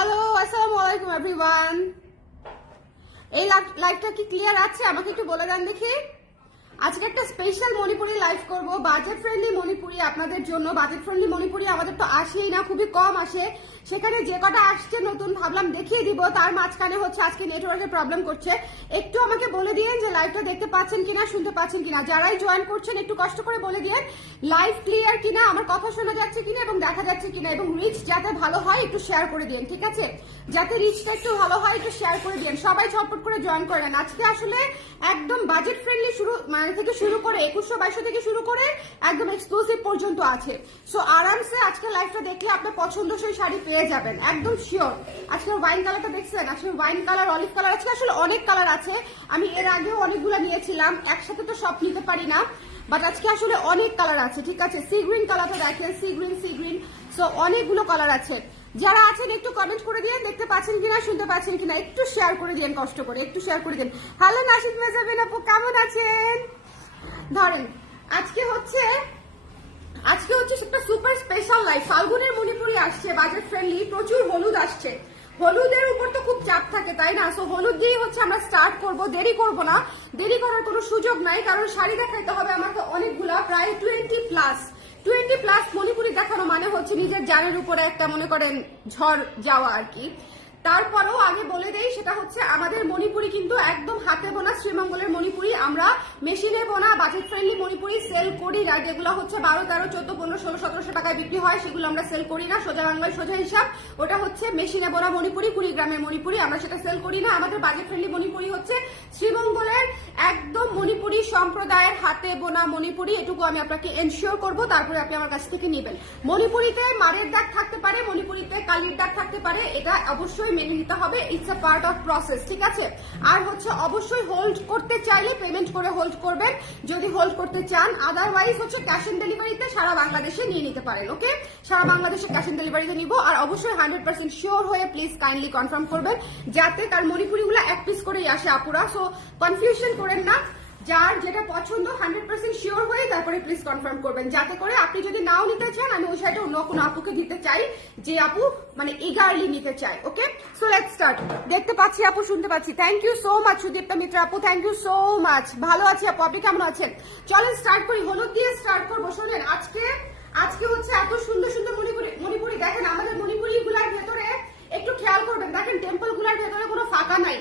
Hello, আসসালামু আলাইকুম everyone. এই লাইভটা কি ক্লিয়ার আছে? আমাকে একটু বলে দেন দেখি। আজকে একটা স্পেশাল মণিপুরি লাইভ করব, বাজেট ফ্রেন্ডলি মণিপুরি আপনাদের জন্য। বাজেট ফ্রেন্ডলি মণিপুরি আমাদের তো আসেই না, খুবই কম আসে। সেখানে যে কটা আসছে নতুন ভাবলাম দেখিয়ে দিব। তার মাঝখানে হচ্ছে আজকে নেটওয়ার্কের প্রবলেম করছে। একটু আমাকে বলে দিয়েন যে লাইভটা দেখতে পাচ্ছেন কিনা, শুনতে পাচ্ছেন কিনা। যারাই জয়েন করছেন একটু কষ্ট করে বলে দিয়েন লাইভ ক্লিয়ার কিনা, আমার কথা শোনা যাচ্ছে কিনা এবং দেখা যাচ্ছে কিনা, এবং রিচ যাতে ভালো হয় একটু শেয়ার করে দিন, ঠিক আছে? যাতে রিচটা একটু ভালো হয় একটু শেয়ার করে দিন। সবাই ঝটপট করে জয়েন করে নেন। আজকে আসলে একদম বাজেট ফ্রেন্ডলি থেকে শুরু করে 2100-2200 থেকে শুরু করে একদম এক্সক্লুসিভ পর্যন্ত আছে। সো আরামসে আজকে লাইভটা দেখলে আপনার পছন্দসই শাড়ি পেয়ে যাবেন, একদম শিওর। আজকে ওয়াইন কালারটা দেখছেন, আজকে ওয়াইন কালার, অলিভ কালার, আজকে আসলে অনেক কালার আছে। আমি এর আগেও অনেকগুলো নিয়েছিলাম, একসাথে তো সব নিতে পারি না, বাট আজকে আসলে অনেক কালার আছে, ঠিক আছে? সি গ্রিন কালারটা দেখেন, সি গ্রিন। সো অনেকগুলো কালার আছে। যারা আছেন একটু কমেন্ট করে দিয়ে দেখতে পাচ্ছেন কিনা, শুনতে পাচ্ছেন কিনা, একটু শেয়ার করে দিন, কষ্ট করে একটু শেয়ার করে দিন। হ্যালো নাসিদ মেজাবিন আপু, কেমন আছেন? ধরেন আজকে হচ্ছে একটা সুপার স্পেশাল লাইফ। ফাল্গুনের মণিপুরি আসছে, বাজেট ফ্রেন্ডলি, প্রচুর হলুদ আসছে। হলুদের উপর তো খুব চাপ থাকে, তাই না? সো হলুদ দিয়ে হচ্ছে আমরা স্টার্ট করব, দেরি করব না। দেরি করার কোনো সুযোগ নাই, কারণ শাড়ি দেখাইতে হবে আমাকে অনেকগুলা, প্রায় 20+ মণিপুরি দেখানো মানে হচ্ছে নিজের জানের উপরে একটা মনে করেন ঝড় যাওয়া আর কি। তারপরেও আগে বলে দেই, সেটা হচ্ছে আমাদের মণিপুরি কিন্তু একদম হাতে বোনা শ্রীমঙ্গলের মণিপুরি। আমরা মেশিনে বোনা বাজেট ফ্রেন্ডলি মণিপুরি সেল করি না। যেগুলো হচ্ছে 12, 13, 14, 15, 16, 1700 টাকায় বিক্রি হয়, সেগুলো আমরা সেল করি না। সোজা বাংলায় সোজা হিসাব, ওটা হচ্ছে মেশিনে বোনা মণিপুরি, 20 গ্রামের মণিপুরি, আমরা সেটা সেল করি না। আমাদের বাজেট ফ্রেন্ডলি মণিপুরি হচ্ছে শ্রীমঙ্গলের একদম মণিপুরি সম্প্রদায়ের হাতে বোনা মণিপুরি। এটুকু আমি আপনাকে এনশিওর করবো, তারপরে আপনি আমার কাছ থেকে নেবেন। মণিপুরিতে মারের দাগ থাকতে পারে, মণিপুরিতে কালির দাগ থাকতে পারে, এটা অবশ্যই মেনে নিতে হবে। It's a part of process, ঠিক আছে? আর হচ্ছে অবশ্যই হোল্ড করতে চাইলে পেমেন্ট করে হোল্ড করবেন, যদি হোল্ড করতে চান। আদারওয়াইজ হচ্ছে ক্যাশ অন ডেলিভারিতে সারা বাংলাদেশে নিয়ে নিতে পারেন। ওকে, সারা বাংলাদেশে ক্যাশ অন ডেলিভারিতে নিব। আর অবশ্যই 100% শিওর হয়ে প্লিজ কাইন্ডলি কনফার্ম করবেন, যাতে তার মণিপুরিগুলো এক পিস করেই আসে আপুরা। সো কনফিউশন করেন না, যার যেটা পছন্দ 100% শিওর হয়ে তারপরে প্লিজ কনফার্ম করবেন, যাতে করে আপনি যদি নাও নিতে চান, আমি ওই সাইডে অন্য কোনো আপুকে দিতে চাই যে আপু মানে ইগারলি নিতে চাই। Okay, so let's start. দেখতে পাচ্ছি আপু, শুনতে পাচ্ছি। Thank you so much Sudipta Mitra আপু, থ্যাংক ইউ সো মাচ। ভালো আছি আপু, আপনি কেমন আছেন? চলেন স্টার্ট করি, হলুদ দিয়ে স্টার্ট করবো। শোনেন, আজকে হচ্ছে এত সুন্দর সুন্দর মণিপুরি দেখেন। আমাদের মণিপুরি গুলার ভেতরে একটু খেয়াল করবেন, দেখেন টেম্পল গুলার ভেতরে কোনো ফাঁকা নাই,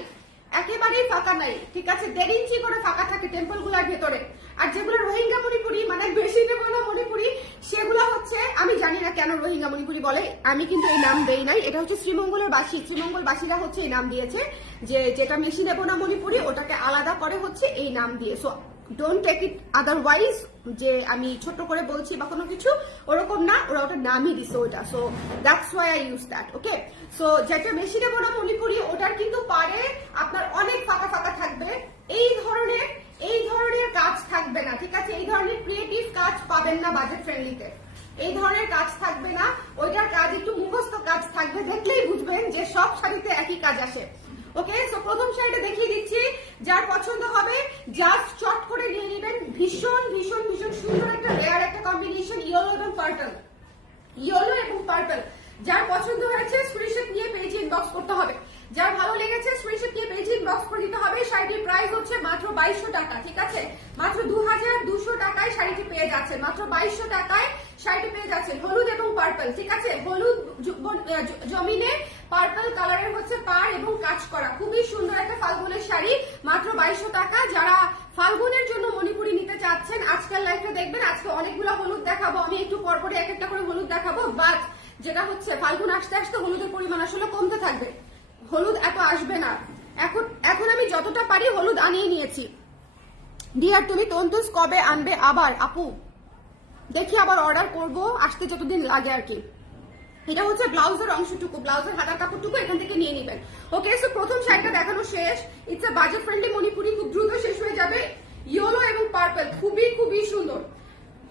একেবারেই ফাঁকা নাই, ঠিক আছে? 1.5 ইঞ্চি করে ফাঁকা থাকে টেম্পল গুলার ভেতরে। আর যেগুলো রোহিঙ্গা মণিপুরি মানে বেশি নেবো না মণিপুরি, সেগুলো হচ্ছে আমি জানি না কেন রোহিঙ্গা মণিপুরি বলে, আমি কিন্তু এই নাম দেই নাই। এটা হচ্ছে শ্রীমঙ্গলের শ্রীমঙ্গলবাসীরা হচ্ছে এই নাম দিয়েছে, যে যেটা মেশি নেবো না মণিপুরি ওটাকে আলাদা করে হচ্ছে এই নাম দিয়ে। So don't take it otherwise, যে আমি ছোট করে বলছি বা কোনো কিছু, ওরকম না, ওরা ওটা নামই দিছে ওটা। So that's why I use that. Okay, so যেটা মেশিনে বোনা মণিপুরি ওটার কিন্তু পারে আপনার অনেক ফাঁকা ফাঁকা থাকবে। এই ধরনের কাজ থাকবে না, ঠিক আছে? এই ধরনের ক্রিয়েটিভ কাজ পাবেন না বাজেট ফ্রেন্ডলিতে, এই ধরনের কাজ থাকবে না। ওইটার কাজ একটু মুখস্থ কাজ থাকবে, দেখলেই বুঝবেন যে সব শাড়িতে একই কাজ আসে। ওকে, সো প্রথম শাড়িটা দেখিয়ে দিচ্ছি, যার পছন্দ হবে জাস্ট চট করে নিয়ে নেবেন। ভীষণ ভীষণ ভীষণ সুন্দর একটা রেয়ার একটা কম্বিনেশন, ইয়েলো এবং পার্পল। যার পছন্দ হয়েছে স্ক্রিনশট নিয়ে পেজে ইনবক্স করতে হবে। যার ভালো লেগেছে স্ক্রিনশট নিয়ে পেজে ইনবক্স করে দিতে হবে। শাড়িটির প্রাইস হচ্ছে মাত্র 2200 টাকা, ঠিক আছে? মাত্র 2200 টাকায় শাড়িটি পেয়ে যাচ্ছে, মাত্র 2200 টাকায় শাড়িটি পেয়ে যাচ্ছে। হলুদ এবং পার্পল, ঠিক আছে? হলুদ জমিনে পার্পল কালারের হচ্ছে পার এবং কাজ করা, খুবই সুন্দর একটা ফাল্গুনের শাড়ি, মাত্র 2200 টাকা। যারা ফাল্গুনের জন্য মণিপুরি নিতে চাচ্ছেন আজকের লাইভটা দেখবেন। আজকে অনেকগুলো হলুদ দেখাবো, আমি একটু পরপরে এক একটা করে হলুদ দেখাবো, বাট যেটা হচ্ছে ফাল্গুন আসতে আসতে হলুদের পরিমাণ আসলে কমতে থাকবে, হলুদ এত আসবে না। এখন আমি যতটা পারি হলুদ আনিয়ে নিয়েছি। ডিয়ার তুমি তন্তুস কবে আনবে আবার? আপু দেখি আবার অর্ডার করব, আসতে যতদিন লাগে আর কি। এটা হচ্ছে ব্লাউজের অংশটুকু, ব্লাউজের হাতার কাপড়টুকু এখান থেকে নিয়ে নেবেন। ওকে, সো প্রথম শাড়িটা দেখানো শেষ। It's a budget friendly Manipuri, খুব দ্রুত শেষ হয়ে যাবে। ইয়েলো এবং পার্পল, খুবই খুবই সুন্দর।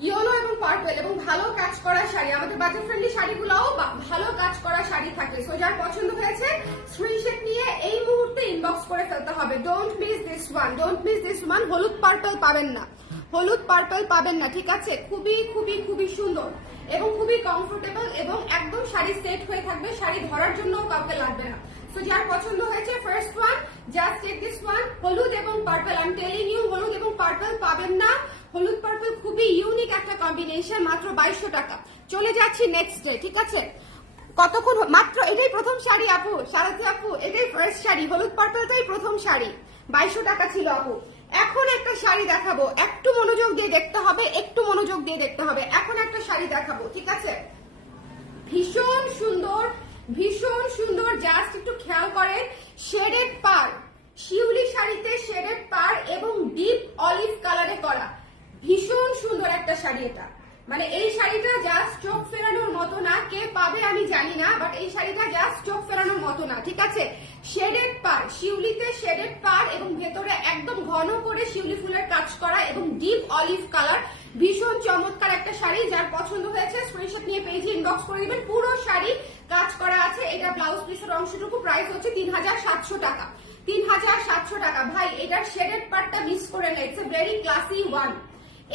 ইয়েলো এবং পার্পল এবং ভালো কাজ করা শাড়ি, আমাদের বাজেট ফ্রেন্ডলি শাড়িগুলোও ভালো কাজ করা শাড়ি থাকে। সো যার পছন্দ হয়েছে স্ক্রিনশট নিয়ে এই মুহূর্তে ইনবক্স করে ফেলতে হবে। ডোন্ট মিস দিস ওয়ান, হলুদ পার্পল পাবেন না, ঠিক আছে? খুবই খুবই খুবই সুন্দর। এবং খুবই কমফোর্টেবল এবং একদম শাড়ি সেট হয়ে থাকবে, শাড়ি ধরার জন্য কাউকে লাগবে না। সো যার পছন্দ হয়েছে first one, just take this one. হলুদ এবং purple, I am telling you হলুদ এবং পার্পল পাবেন না। হলুদ পার্পল খুবই ইউনিক একটা কম্বিনেশন, মাত্র 2200 টাকা। চলে যাচ্ছি নেক্সট ডে, ঠিক আছে? কতক্ষণ মাত্র, এটাই প্রথম শাড়ি আপু, সারাতে আপু এটাই ফার্স্ট শাড়ি, হলুদ পার্পলটাই প্রথম শাড়ি, 2200 টাকা ছিল আপু। এখন একটা শাড়ি দেখাবো, একটু মনোযোগ দিয়ে দেখতে হবে, একটু মনোযোগ দিয়ে দেখতে হবে। এখন একটা শাড়ি দেখাবো, ঠিক আছে? ভীষণ সুন্দর, ভীষণ সুন্দর, জাস্ট একটু খেয়াল করেন। শেডেড পার, শিউলি শাড়িতে শেডেড পার এবং ডিপ অলিভ কালারে করা, ভীষণ সুন্দর একটা শাড়ি এটা। মানে এই শাড়িটা জাস্ট চোখ ফেরানোর মতো না, কে পাবে আমি জানি না, বাট এই শাড়িটা জাস্ট চোখ ফেরানোর মতো না, ঠিক আছে? শেডেড পার, শিউলিতে শেডেড পার এবং ভেতরে একদম ঘন করে শিউলি ফুলের কাজ করা এবং ডিপ অলিভ কালার, ভীষণ চমৎকার একটা শাড়ি। যার পছন্দ হয়েছে স্ক্রিনশট নিয়ে পেজে ইনবক্স করে দিবেন। পুরো শাড়ি কাজ করা আছে, এটা ব্লাউজ পিসের অংশটুকু, প্রাইস হচ্ছে 3700 টাকা। 3700 টাকা। ভাই এটার শেডেড পার্টটা মিস করে নেই, it's a very classy one.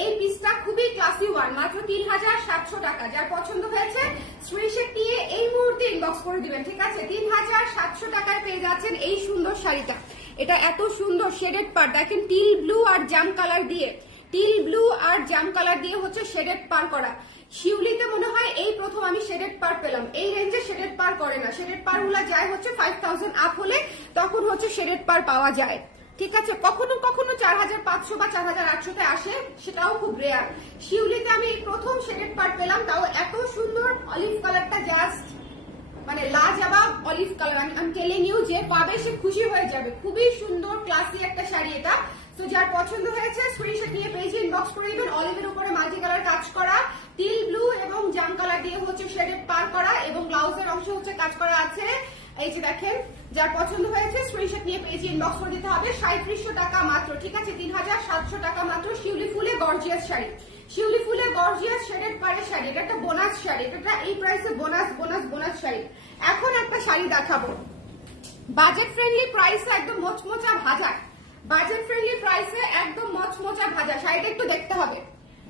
এই পিসটা খুবই ক্লাসি ওয়ান, মাত্র 3700 টাকা। যার পছন্দ হয়েছে স্ক্রিনশট নিয়ে এই মুহূর্তে ইনবক্স করে দিবেন, ঠিক আছে? 3700 টাকায় পেয়ে যাচ্ছেন এই সুন্দর শাড়িটা। এটা এত সুন্দর শেডেড পার, দেখেন টিল ব্লু আর জাম কালার দিয়ে, টিল ব্লু আর জাম কালার দিয়ে হচ্ছে শেডেড পার করা। শিউলিতে মনে হয় এই প্রথম আমি শেডেড পার পেলাম, এই রেঞ্জে শেডেড পার করে না। শেডেড পার গুলা যায় হচ্ছে 5000 আপ হলে, তখন হচ্ছে শেডেড পার পাওয়া যায়, ঠিক আছে? কখনো কখনো 4500 বা 4800 আসে, সেটাও খুব রেয়ার। শিউলিতে আমি প্রথম শেডেড পার পেলাম, তাও এত সুন্দর অলিভ কালারটা, জাস্ট মানে লাজবাব অলিভ কালার। আমি টেলিং ইউ, যে পাবে সে খুশি হয়ে যাবে। খুবই সুন্দর ক্লাসি একটা শাড়ি এটা। তো যার পছন্দ হয়েছে স্ক্রিনশট নিয়ে পেজে ইনবক্স করে দিবেন। অলিভের উপরে মাল্টি কালার কাজ করা, টিল ব্লু এবং জাম কালার দিয়ে হচ্ছে শেডেড পার করা এবং ব্লাউজের অংশ হচ্ছে কাজ করা আছে। এই যে দেখেন, যার পছন্দ হয়েছে স্ক্রিনশট নিয়ে পেজে ইনবক্স করে দিতে হবে। 3700 টাকা মাত্র, ঠিক আছে? 3700 টাকা মাত্র। শিউলি ফুলে গর্জিয়াস শাড়ি, শিউলি ফুলে গর্জিয়াস শেডেড পাড়ের শাড়ি, এটা একটা বোনাস শাড়ি, এটা এই প্রাইসে বোনাস বোনাস বোনাস শাড়ি। এখন একটা শাড়ি দেখাবো বাজেট ফ্রেন্ডলি প্রাইসে, একদম মচমচা ভাজা, বাজেট ফ্রেন্ডলি প্রাইসে একদম মচমচা ভাজা। শাড়িটা একটু দেখতে হবে,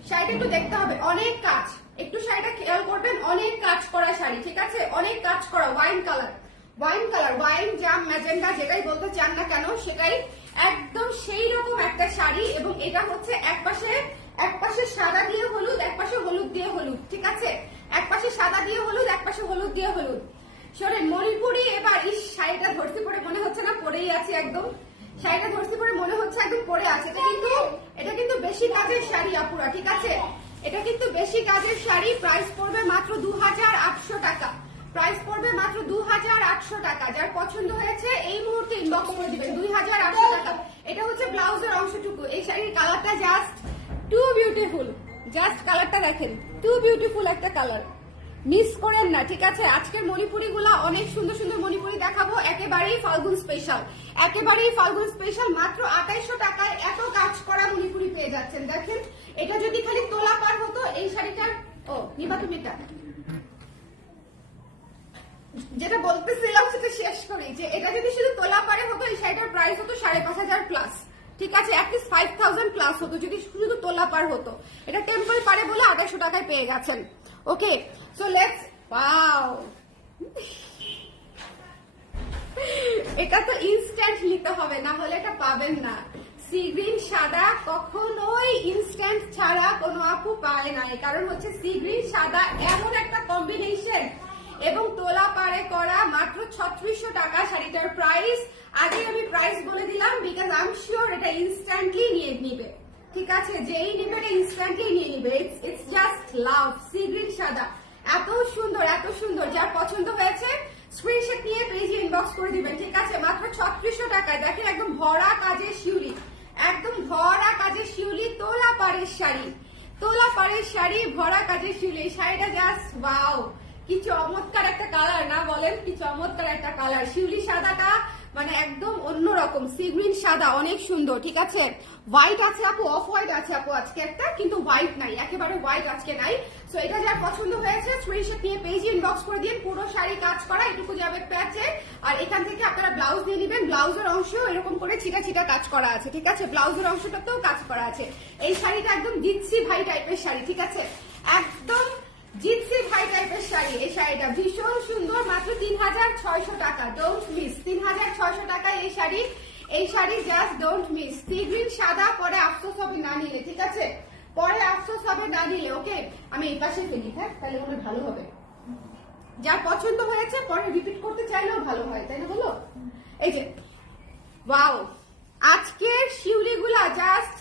শাড়িটা একটু দেখতে হবে, অনেক কাজ, একটু শাড়িটা খেয়াল করবেন, অনেক কাজ করা শাড়ি, ঠিক আছে? অনেক কাজ করা, wine colour, wine colour, wine জাম ম্যাজেন্ডা যেটাই বলতে চান না কেন, সেটাই একদম সেই রকম একটা শাড়ি। এবং এটা হচ্ছে একপাশে সাদা দিয়ে হলুদ, একপাশে হলুদ দিয়ে হলুদ, ঠিক আছে? একপাশে সাদা দিয়ে হলুদ, একপাশে হলুদ দিয়ে হলুদ। শোনেন মণিপুরি, এবার এই শাড়িটা ধরতে পরে মনে হচ্ছে না পরেই আছে একদম, শাড়িটা ধরতে পরে মনে হচ্ছে একদম পরে আছে। এটা কিন্তু বেশি কাজের শাড়ি আপুরা, ঠিক আছে? এটা কিন্তু বেশি কাজের শাড়ি। প্রাইস পড়বে মাত্র 2800 টাকা, প্রাইস পড়বে মাত্র 2800 টাকা। যার পছন্দ হয়েছে এই মুহূর্তে ইনবক্স করে দিবেন। 2800 টাকা। এটা হচ্ছে ব্লাউজের অংশটুকু। এই শাড়ির কালারটা জাস্ট টু বিউটিফুল, জাস্ট কালারটা দেখেন, টু বিউটিফুল একটা কালার, মিস করেন না, ঠিক আছে? আজকের মণিপুরি গুলা অনেক সুন্দর সুন্দর মণিপুরি দেখাবো, একেবারেই ফাল্গুন স্পেশাল, একেবারেই ফাল্গুন স্পেশাল। মাত্র 2800 টাকায় এত কাজ করা মণিপুরি পেয়ে যাচ্ছেন। দেখেন, এটা যদি খালি তোলা পার হতো এই শাড়িটার, ও নিবা তুমি এটা, যেটা বলতেছিলাম সেটা শেষ করি, যে এটা যদি শুধু তোলা পারে হতো এই শাড়িটার প্রাইস হতো 5500 প্লাস, ঠিক আছে? অ্যাটলিস্ট 5000 প্লাস হতো যদি শুধু তোলা পার হতো। এটা টেম্পল পারে বলে 2800 টাকায় পেয়ে গেছেন। ওকে, সো লেটস, ওয়াও, এটা তো ইনস্ট্যান্ট নিতে হবে, না হলে এটা পাবেন না। সি গ্রিন সাদা কখনোই ইনস্ট্যান্ট ছাড়া কোনো আপু পায় না, কারণ হচ্ছে সি গ্রিন সাদা এমন একটা কম্বিনেশন এবং তোলা পারে করা। মাত্র 3600 টাকা শাড়িটার প্রাইস। আগে আমি প্রাইস বলে দিলাম, বিকজ আই এম শিওর এটা ইনস্ট্যান্টলি নিয়ে নিবে, ঠিক আছে? যেই নিবে এটা ইনস্ট্যান্টলি নিয়ে নিবে। It's just love. Sea green সাদা এত সুন্দর, এত সুন্দর। যার পছন্দ হয়েছে স্ক্রিনশট নিয়ে পেজে ইনবক্স করে দিবেন, ঠিক আছে? মাত্র 3600 টাকায়। দেখেন, একদম ভরা কাজের শিউলি, একদম ভরা কাজের শিউলি, তোলা পাড়ের শাড়ি, তোলা পাড়ের শাড়ি, ভরা কাজের শিউলি। এই শাড়িটা জাস্ট ওয়াও, কি চমৎকার একটা কালার না বলেন? কি চমৎকার একটা কালার। শিউলি সাদাটা মানে একদম অন্যরকম, সি গ্রিন সাদা, অনেক সুন্দর, ঠিক আছে? হোয়াইট আছে আপু, অফ হোয়াইট আছে আপু আজকে একটা, কিন্তু হোয়াইট নাই, একেবারে হোয়াইট আজকে নাই। সো এটা যার পছন্দ হয়েছে স্ক্রিনশট নিয়ে পেজে ইনবক্স করে দিন। পুরো শাড়ি কাজ করা, এটুকু যাবে প্যাচে, আর এখান থেকে আপনারা ব্লাউজ দিয়ে নেবেন। ব্লাউজের অংশ এরকম করে ছিটা ছিটা কাজ করা আছে, ঠিক আছে? ব্লাউজের অংশটাতেও কাজ করা আছে। এই শাড়িটা একদম দিচ্ছি ভাই টাইপের শাড়ি, ঠিক আছে? একদম জিন্সি ভাই টাইপের শাড়ি, এই শাড়িটা ভীষণ সুন্দর, মাত্র 3600 টাকা। ডোন্ট মিস, 3600 টাকায় এই শাড়ি। এই sari just don't miss. Sea green সাদা, পরে আফসোস হবে না নিলে, ঠিক আছে? পরে আফসোস হবে না নিলে। ওকে, আমি এই পাশে ফেলি, হ্যাঁ, তাহলে মনে ভালো হবে। যার পছন্দ হয়েছে পরে রিপিট করতে চাইলেও ভালো হয়, তাই না বলো? এই যে ওয়াও, আজকের শিউলিগুলা জাস্ট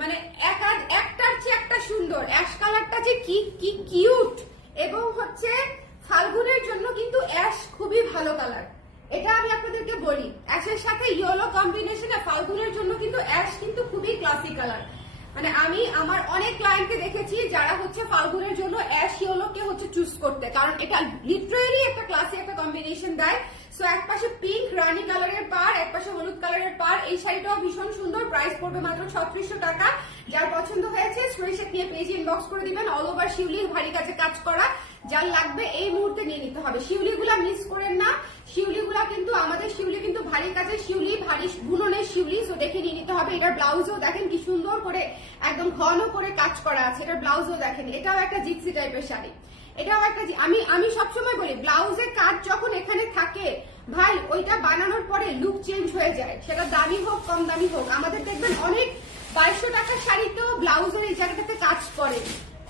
মানে একটার চেয়ে একটা সুন্দর। অ্যাশ কালারটা যে কি কি কিউট, এবং হচ্ছে ফাল্গুনের জন্য কিন্তু অ্যাশ খুবই ভালো কালার। এটা আমি আপনাদেরকে বলি, অ্যাশের সাথে ইয়েলো কম্বিনেশনে ফাল্গুনের জন্য কিন্তু অ্যাশ কিন্তু খুবই ক্লাসিক কালার। মানে আমি আমার অনেক ক্লায়েন্টকে দেখেছি যারা হচ্ছে ফাল্গুনের জন্য অ্যাশ ইয়েলো কে হচ্ছে চুজ করতে, কারণ এটা লিটারেলি একটা ক্লাসি একটা কম্বিনেশন দেয়। সো এক পাশে পিঙ্ক রানী কালারের পার, এক পাশে হলুদ কালারের পার। এই শাড়িটাও ভীষণ সুন্দর, প্রাইস পড়বে মাত্র 3600 টাকা। যার পছন্দ হয়েছে স্ক্রিনশট নিয়ে পেজে ইনবক্স করে দিবেন। অল ওভার শিউলির ভারী কাজে কাজ করা, যার লাগবে এই মুহূর্তে নিয়ে নিতে হবে। শিউলিগুলা মিস করেন না, শিউলিগুলা কিন্তু আমাদের শিউলি কিন্তু ভারী কাজের শিউলি, ভারী বুননের শিউলি। সো দেখে নিয়ে নিতে হবে। এটার ব্লাউজও দেখেন কি সুন্দর করে একদম ঘন করে কাজ করা আছে। এটার ব্লাউজও দেখেন, এটাও একটা জিক্সি টাইপের শাড়ি। এটাও একটা আমি সবসময় বলি, ব্লাউজের কাজ যখন এখানে থাকে ভাই, ওইটা বানানোর পরে লুক চেঞ্জ হয়ে যায়, সেটা দামি হোক কম দামি হোক। আমাদের দেখবেন অনেক 2200 টাকার শাড়িতেও ব্লাউজের এই জায়গাটাতে কাজ করে,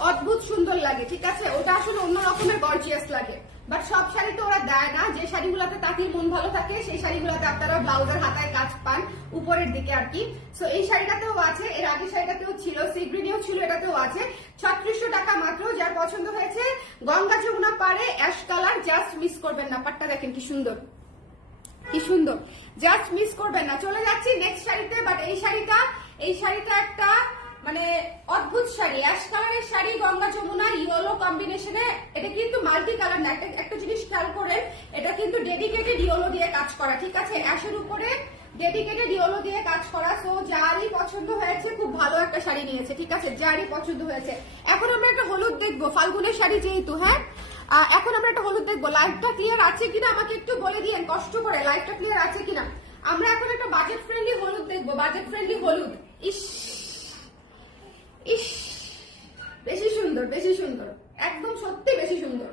অদ্ভুত সুন্দর লাগে, ঠিক আছে? ওটা আসলে অন্য রকমের গর্জিয়াস লাগে, বাট সব শাড়িতে ওরা দেয় না। যে শাড়িগুলোতে তাঁতির মন ভালো থাকে সেই শাড়িগুলোতে আপনারা ব্লাউজের হাতায় কাজ পান উপরের দিকে আর কি। সো এই শাড়িটাতেও আছে, এর আগে শাড়িটাতেও ছিল, সি গ্রিনেও ছিল, এটাতেও আছে। 3600 টাকা মাত্র। যার পছন্দ হয়েছে গঙ্গা যমুনা পারে অ্যাশ কালার, জাস্ট মিস করবেন না। পাটটা দেখেন কি সুন্দর, কি সুন্দর, জাস্ট মিস করবেন না। চলে যাচ্ছি নেক্সট শাড়িতে। বাট এই শাড়িটা একটা মানে অদ্ভুত শাড়ি, অ্যাশ কালারের শাড়ি, গঙ্গা যমুনা ইয়েলো কম্বিনেশনে। এটা কিন্তু মাল্টি কালার না, একটা জিনিস খেয়াল করেন, এটা কিন্তু ডেডিকেটেড ইয়েলো দিয়ে কাজ করা, ঠিক আছে? অ্যাশের উপরে ডেডিকেটেড ইয়েলো দিয়ে কাজ করা। সো যারই পছন্দ হয়েছে খুব ভালো একটা শাড়ি নিয়েছে, ঠিক আছে? যারই পছন্দ হয়েছে। এখন আমরা একটা হলুদ দেখবো, ফাল্গুনের শাড়ি যেহেতু, হ্যাঁ। এখন আমরা একটা হলুদ দেখবো। লাইভটা ক্লিয়ার আছে কিনা আমাকে একটু বলে দিয়েন কষ্ট করে, লাইভটা ক্লিয়ার আছে কিনা। আমরা এখন একটা বাজেট ফ্রেন্ডলি হলুদ দেখবো, বাজেট ফ্রেন্ডলি হলুদ। ইস ইস, বেশি সুন্দর, বেশি সুন্দর, একদম সত্যি বেশি সুন্দর।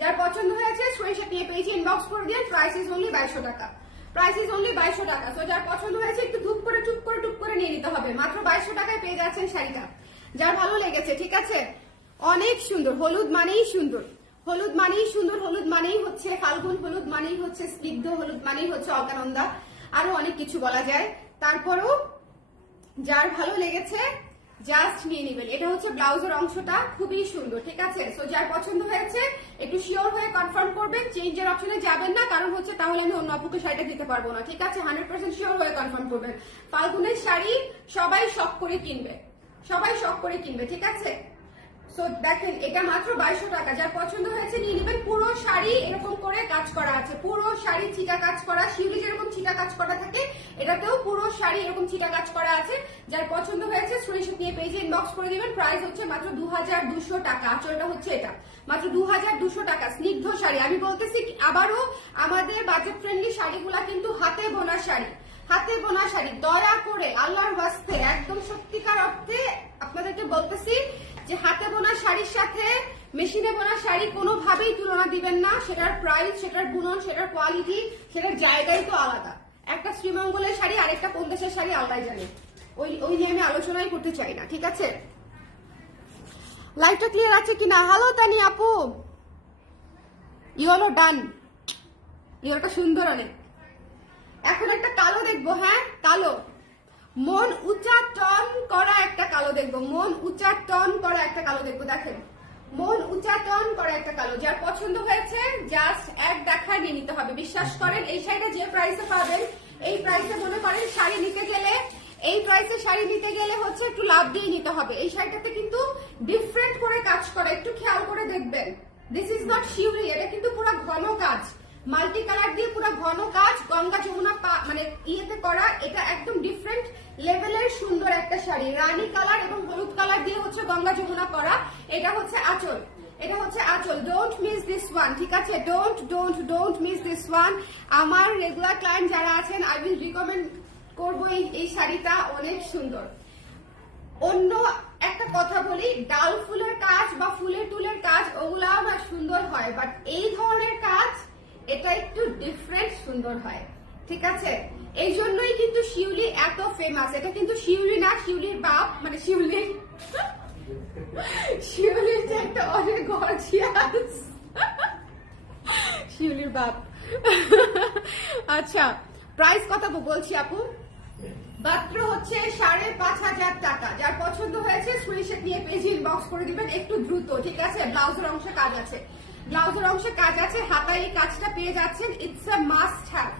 যার পছন্দ হয়েছে স্ক্রিনশট নিয়ে পেজে ইনবক্স করে দিন। প্রাইস ইজ অনলি 2200 টাকা, প্রাইস ইজ অনলি 2200 টাকা। সো যার পছন্দ হয়েছে একটু ধূপ করে টুপ করে নিয়ে নিতে হবে। মাত্র 2200 টাকায় পেয়ে যাচ্ছেন শাড়িটা। যার ভালো লেগেছে, ঠিক আছে? অনেক সুন্দর। হলুদ মানেই সুন্দর, হলুদ মানেই সুন্দর, হলুদ মানেই হচ্ছে ফাল্গুন, হলুদ মানেই হচ্ছে স্নিগ্ধ, হলুদ মানেই হচ্ছে অলকানন্দা, আরো অনেক কিছু বলা যায়। তারপরও যার ভালো লেগেছে জাস্ট নিয়ে নেবেন। এটা হচ্ছে ব্লাউজের অংশটা, খুবই সুন্দর, ঠিক আছে? সো যার পছন্দ হয়েছে একটু শিওর হয়ে কনফার্ম করবেন, চেঞ্জের অপশনে যাবেন না, কারণ হচ্ছে তাহলে আমি অন্য আপুকে শাড়িটা দিতে পারবো না, ঠিক আছে? 100% শিওর হয়ে কনফার্ম করবেন। ফাল্গুনের শাড়ি সবাই শখ করে কিনবে, সবাই শখ করে কিনবে, ঠিক আছে? সো দেখেন, এটা মাত্র 2200 টাকা। যার পছন্দ হয়েছে নিয়ে নেবেন। পুরো শাড়ি এরকম করে কাজ করা আছে, পুরো শাড়ি ছিটা কাজ করা। শিউলি যেরকম ছিটা কাজ করা থাকে, এটাতেও পুরো শাড়ি এরকম ছিটা কাজ করা আছে। যার পছন্দ হয়েছে স্ক্রিনশট নিয়ে পেজে ইনবক্স করে দিবেন। প্রাইস হচ্ছে মাত্র 2200 টাকা। আঁচলটা হচ্ছে এটা, মাত্র 2200 টাকা। স্নিগ্ধ শাড়ি, আমি বলতেছি আবারও, আমাদের বাজেট ফ্রেন্ডলি শাড়িগুলা কিন্তু হাতে বোনা শাড়ি, হাতে বোনা শাড়ি। দয়া করে আল্লাহর ওয়াস্তে একদম সত্যিকার অর্থে আপনাদেরকে বলতেছি যে হাতে বোনা শাড়ির সাথে মেশিনে বোনা শাড়ি কোনোভাবেই তুলনা দিবেন না। সেটার প্রাইস, সেটার গুণন, সেটার কোয়ালিটি, সেটার জায়গায় তো আলাদা। একটা শ্রীমঙ্গলের শাড়ি আরেকটা কোন দেশের শাড়ি আলাদাই জানে, ওই নিয়ে আমি আলোচনাই করতে চাই না, ঠিক আছে? লাইটটা ক্লিয়ার আছে কিনা? হ্যালো তানি আপু, ইয়েলো ডান, ইয়েলোটা সুন্দর অনেক। এখন একটা কালো দেখবো, হ্যাঁ কালো, মন উঁচা টন করা একটা কালো দেখবো, মন উঁচা টন করা একটা কালো দেখবো। দেখেন, মন উঁচা টন করা একটা কালো। যার পছন্দ হয়েছে জাস্ট এক দেখায় নিয়ে নিতে হবে। বিশ্বাস করেন, এই শাড়িটা যে প্রাইসে পাবেন, এই প্রাইসে মনে করেন শাড়ি নিতে গেলে, এই প্রাইসে শাড়ি নিতে গেলে হচ্ছে একটু লাভ দিয়ে নিতে হবে। এই শাড়িটাতে কিন্তু ডিফারেন্ট করে কাজ করা, একটু খেয়াল করে দেখবেন। দিস ইজ নট শিউরি, এটা কিন্তু পুরো ঘন কাজ, মাল্টি কালার দিয়ে পুরো ঘন কাজ, গঙ্গা যমুনা মানে ইয়েতে করা। এটা একদম ডিফারেন্ট লেভেলের সুন্দর একটা শাড়ি। রানী কালার এবং হলুদ কালার দিয়ে হচ্ছে গঙ্গা যমুনা করা। এটা হচ্ছে আঁচল, এটা হচ্ছে আঁচল। ডোন্ট মিস দিস ওয়ান, ঠিক আছে? Don't miss this one. আমার রেগুলার ক্লায়েন্ট যারা আছেন, আই উইল রিকমেন্ড করবো এই শাড়িটা, অনেক সুন্দর। অন্য একটা কথা বলি, বলি ডাল ফুলের কাজ বা ফুলের টুলের কাজ ওগুলাও না সুন্দর হয়, বাট এই ধরনের কাজ এটা একটু ডিফারেন্ট সুন্দর হয়, ঠিক আছে? এই জন্যই কিন্তু শিউলি এত ফেমাস। এটা কিন্তু শিউলি না, শিউলির বাপ, মানে শিউলির যে একটা অনেক গর্জিয়াস শিউলির বাপ। আচ্ছা, প্রাইস কত বলছি আপু? মাত্র হচ্ছে 5,500 টাকা। যার পছন্দ হয়েছে স্ক্রিনশট নিয়ে পেজ ইনবক্স করে দিবেন একটু দ্রুত, ঠিক আছে? ব্লাউজের অংশে কাজ আছে, ব্লাউজের অংশে কাজ আছে, হাতায় এই কাজটা পেয়ে যাচ্ছেন। It's a must have,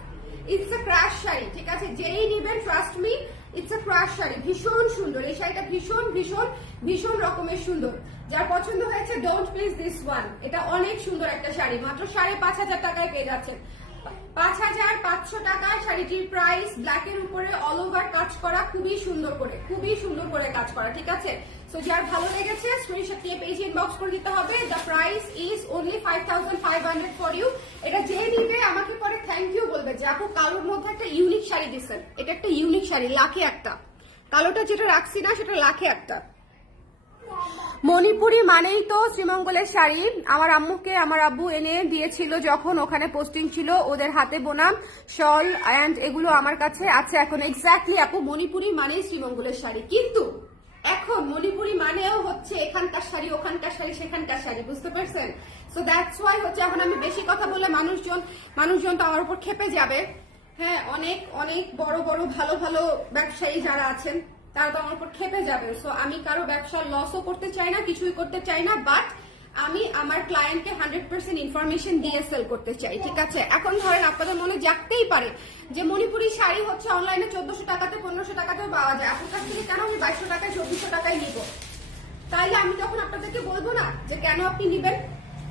it's a crush sari, ঠিক আছে? যেই নিবেন trust me, it's a crush sari, ভীষণ সুন্দর এই শাড়িটা, ভীষণ ভীষণ ভীষণ রকমের সুন্দর। যার পছন্দ হয়েছে ডোন্ট মিস দিস ওয়ান। এটা অনেক সুন্দর একটা শাড়ি, মাত্র 5,500 টাকায় পেয়ে যাচ্ছেন। 5,500 টাকায় শাড়িটির প্রাইস। ব্ল্যাকের উপরে অল ওভার কাজ করা, খুবই সুন্দর করে কাজ করা, ঠিক আছে? সো যার ভালো লেগেছে স্ক্রিনশট নিয়ে পেজ ইনবক্স করে দিতে হবে। The price is only 5,500 for you. এটা যে নিবে আমাকে পরে থ্যাংক ইউ বলবে যে আপু কালোর মধ্যে একটা ইউনিক শাড়ি দিচ্ছেন। এটা একটা ইউনিক শাড়ি, লাখে একটা। কালোটা যেটা রাখছি না সেটা লাখে একটা। মণিপুরি মানেই তো শ্রীমঙ্গলের শাড়ি। আমার আম্মুকে আমার আব্বু এনে দিয়েছিল যখন ওখানে পোস্টিং ছিল, ওদের হাতে বোনা শল অ্যান্ড এগুলো আমার কাছে আছে এখন। এক্স্যাক্টলি আপু, মণিপুরি মানেই শ্রীমঙ্গলের শাড়ি, কিন্তু এখন মণিপুরি মানেও হচ্ছে এখানকার শাড়ি, ওখানকার শাড়ি, সেখানকার শাড়ি, বুঝতে পারছেন? সো দ্যাটস ওয়াই হচ্ছে এখন আমি বেশি কথা বলে মানুষজন তো আমার উপর খেপে যাবে। হ্যাঁ, অনেক অনেক বড় বড় ভালো ভালো ব্যবসায়ী যারা আছেন তারা তো আমার উপর খেপে যাবে। সো আমি কারো ব্যবসার লসও করতে চাই না, কিছুই করতে চাই না, বাট আমি আমার ক্লায়েন্টকে 100% ইনফরমেশন দিয়ে সেল করতে চাই, ঠিক আছে? এখন ধরেন আপনাদের মনে জাগতেই পারে যে মণিপুরি শাড়ি হচ্ছে অনলাইনে 1400 টাকাতে 1500 টাকাতেও পাওয়া যায়, আপনার কাছ থেকে কেন আমি 2200 টাকায় 2400 টাকায় নিব? তাইলে আমি তখন আপনাদেরকে বলবো না যে কেন আপনি নিবেন?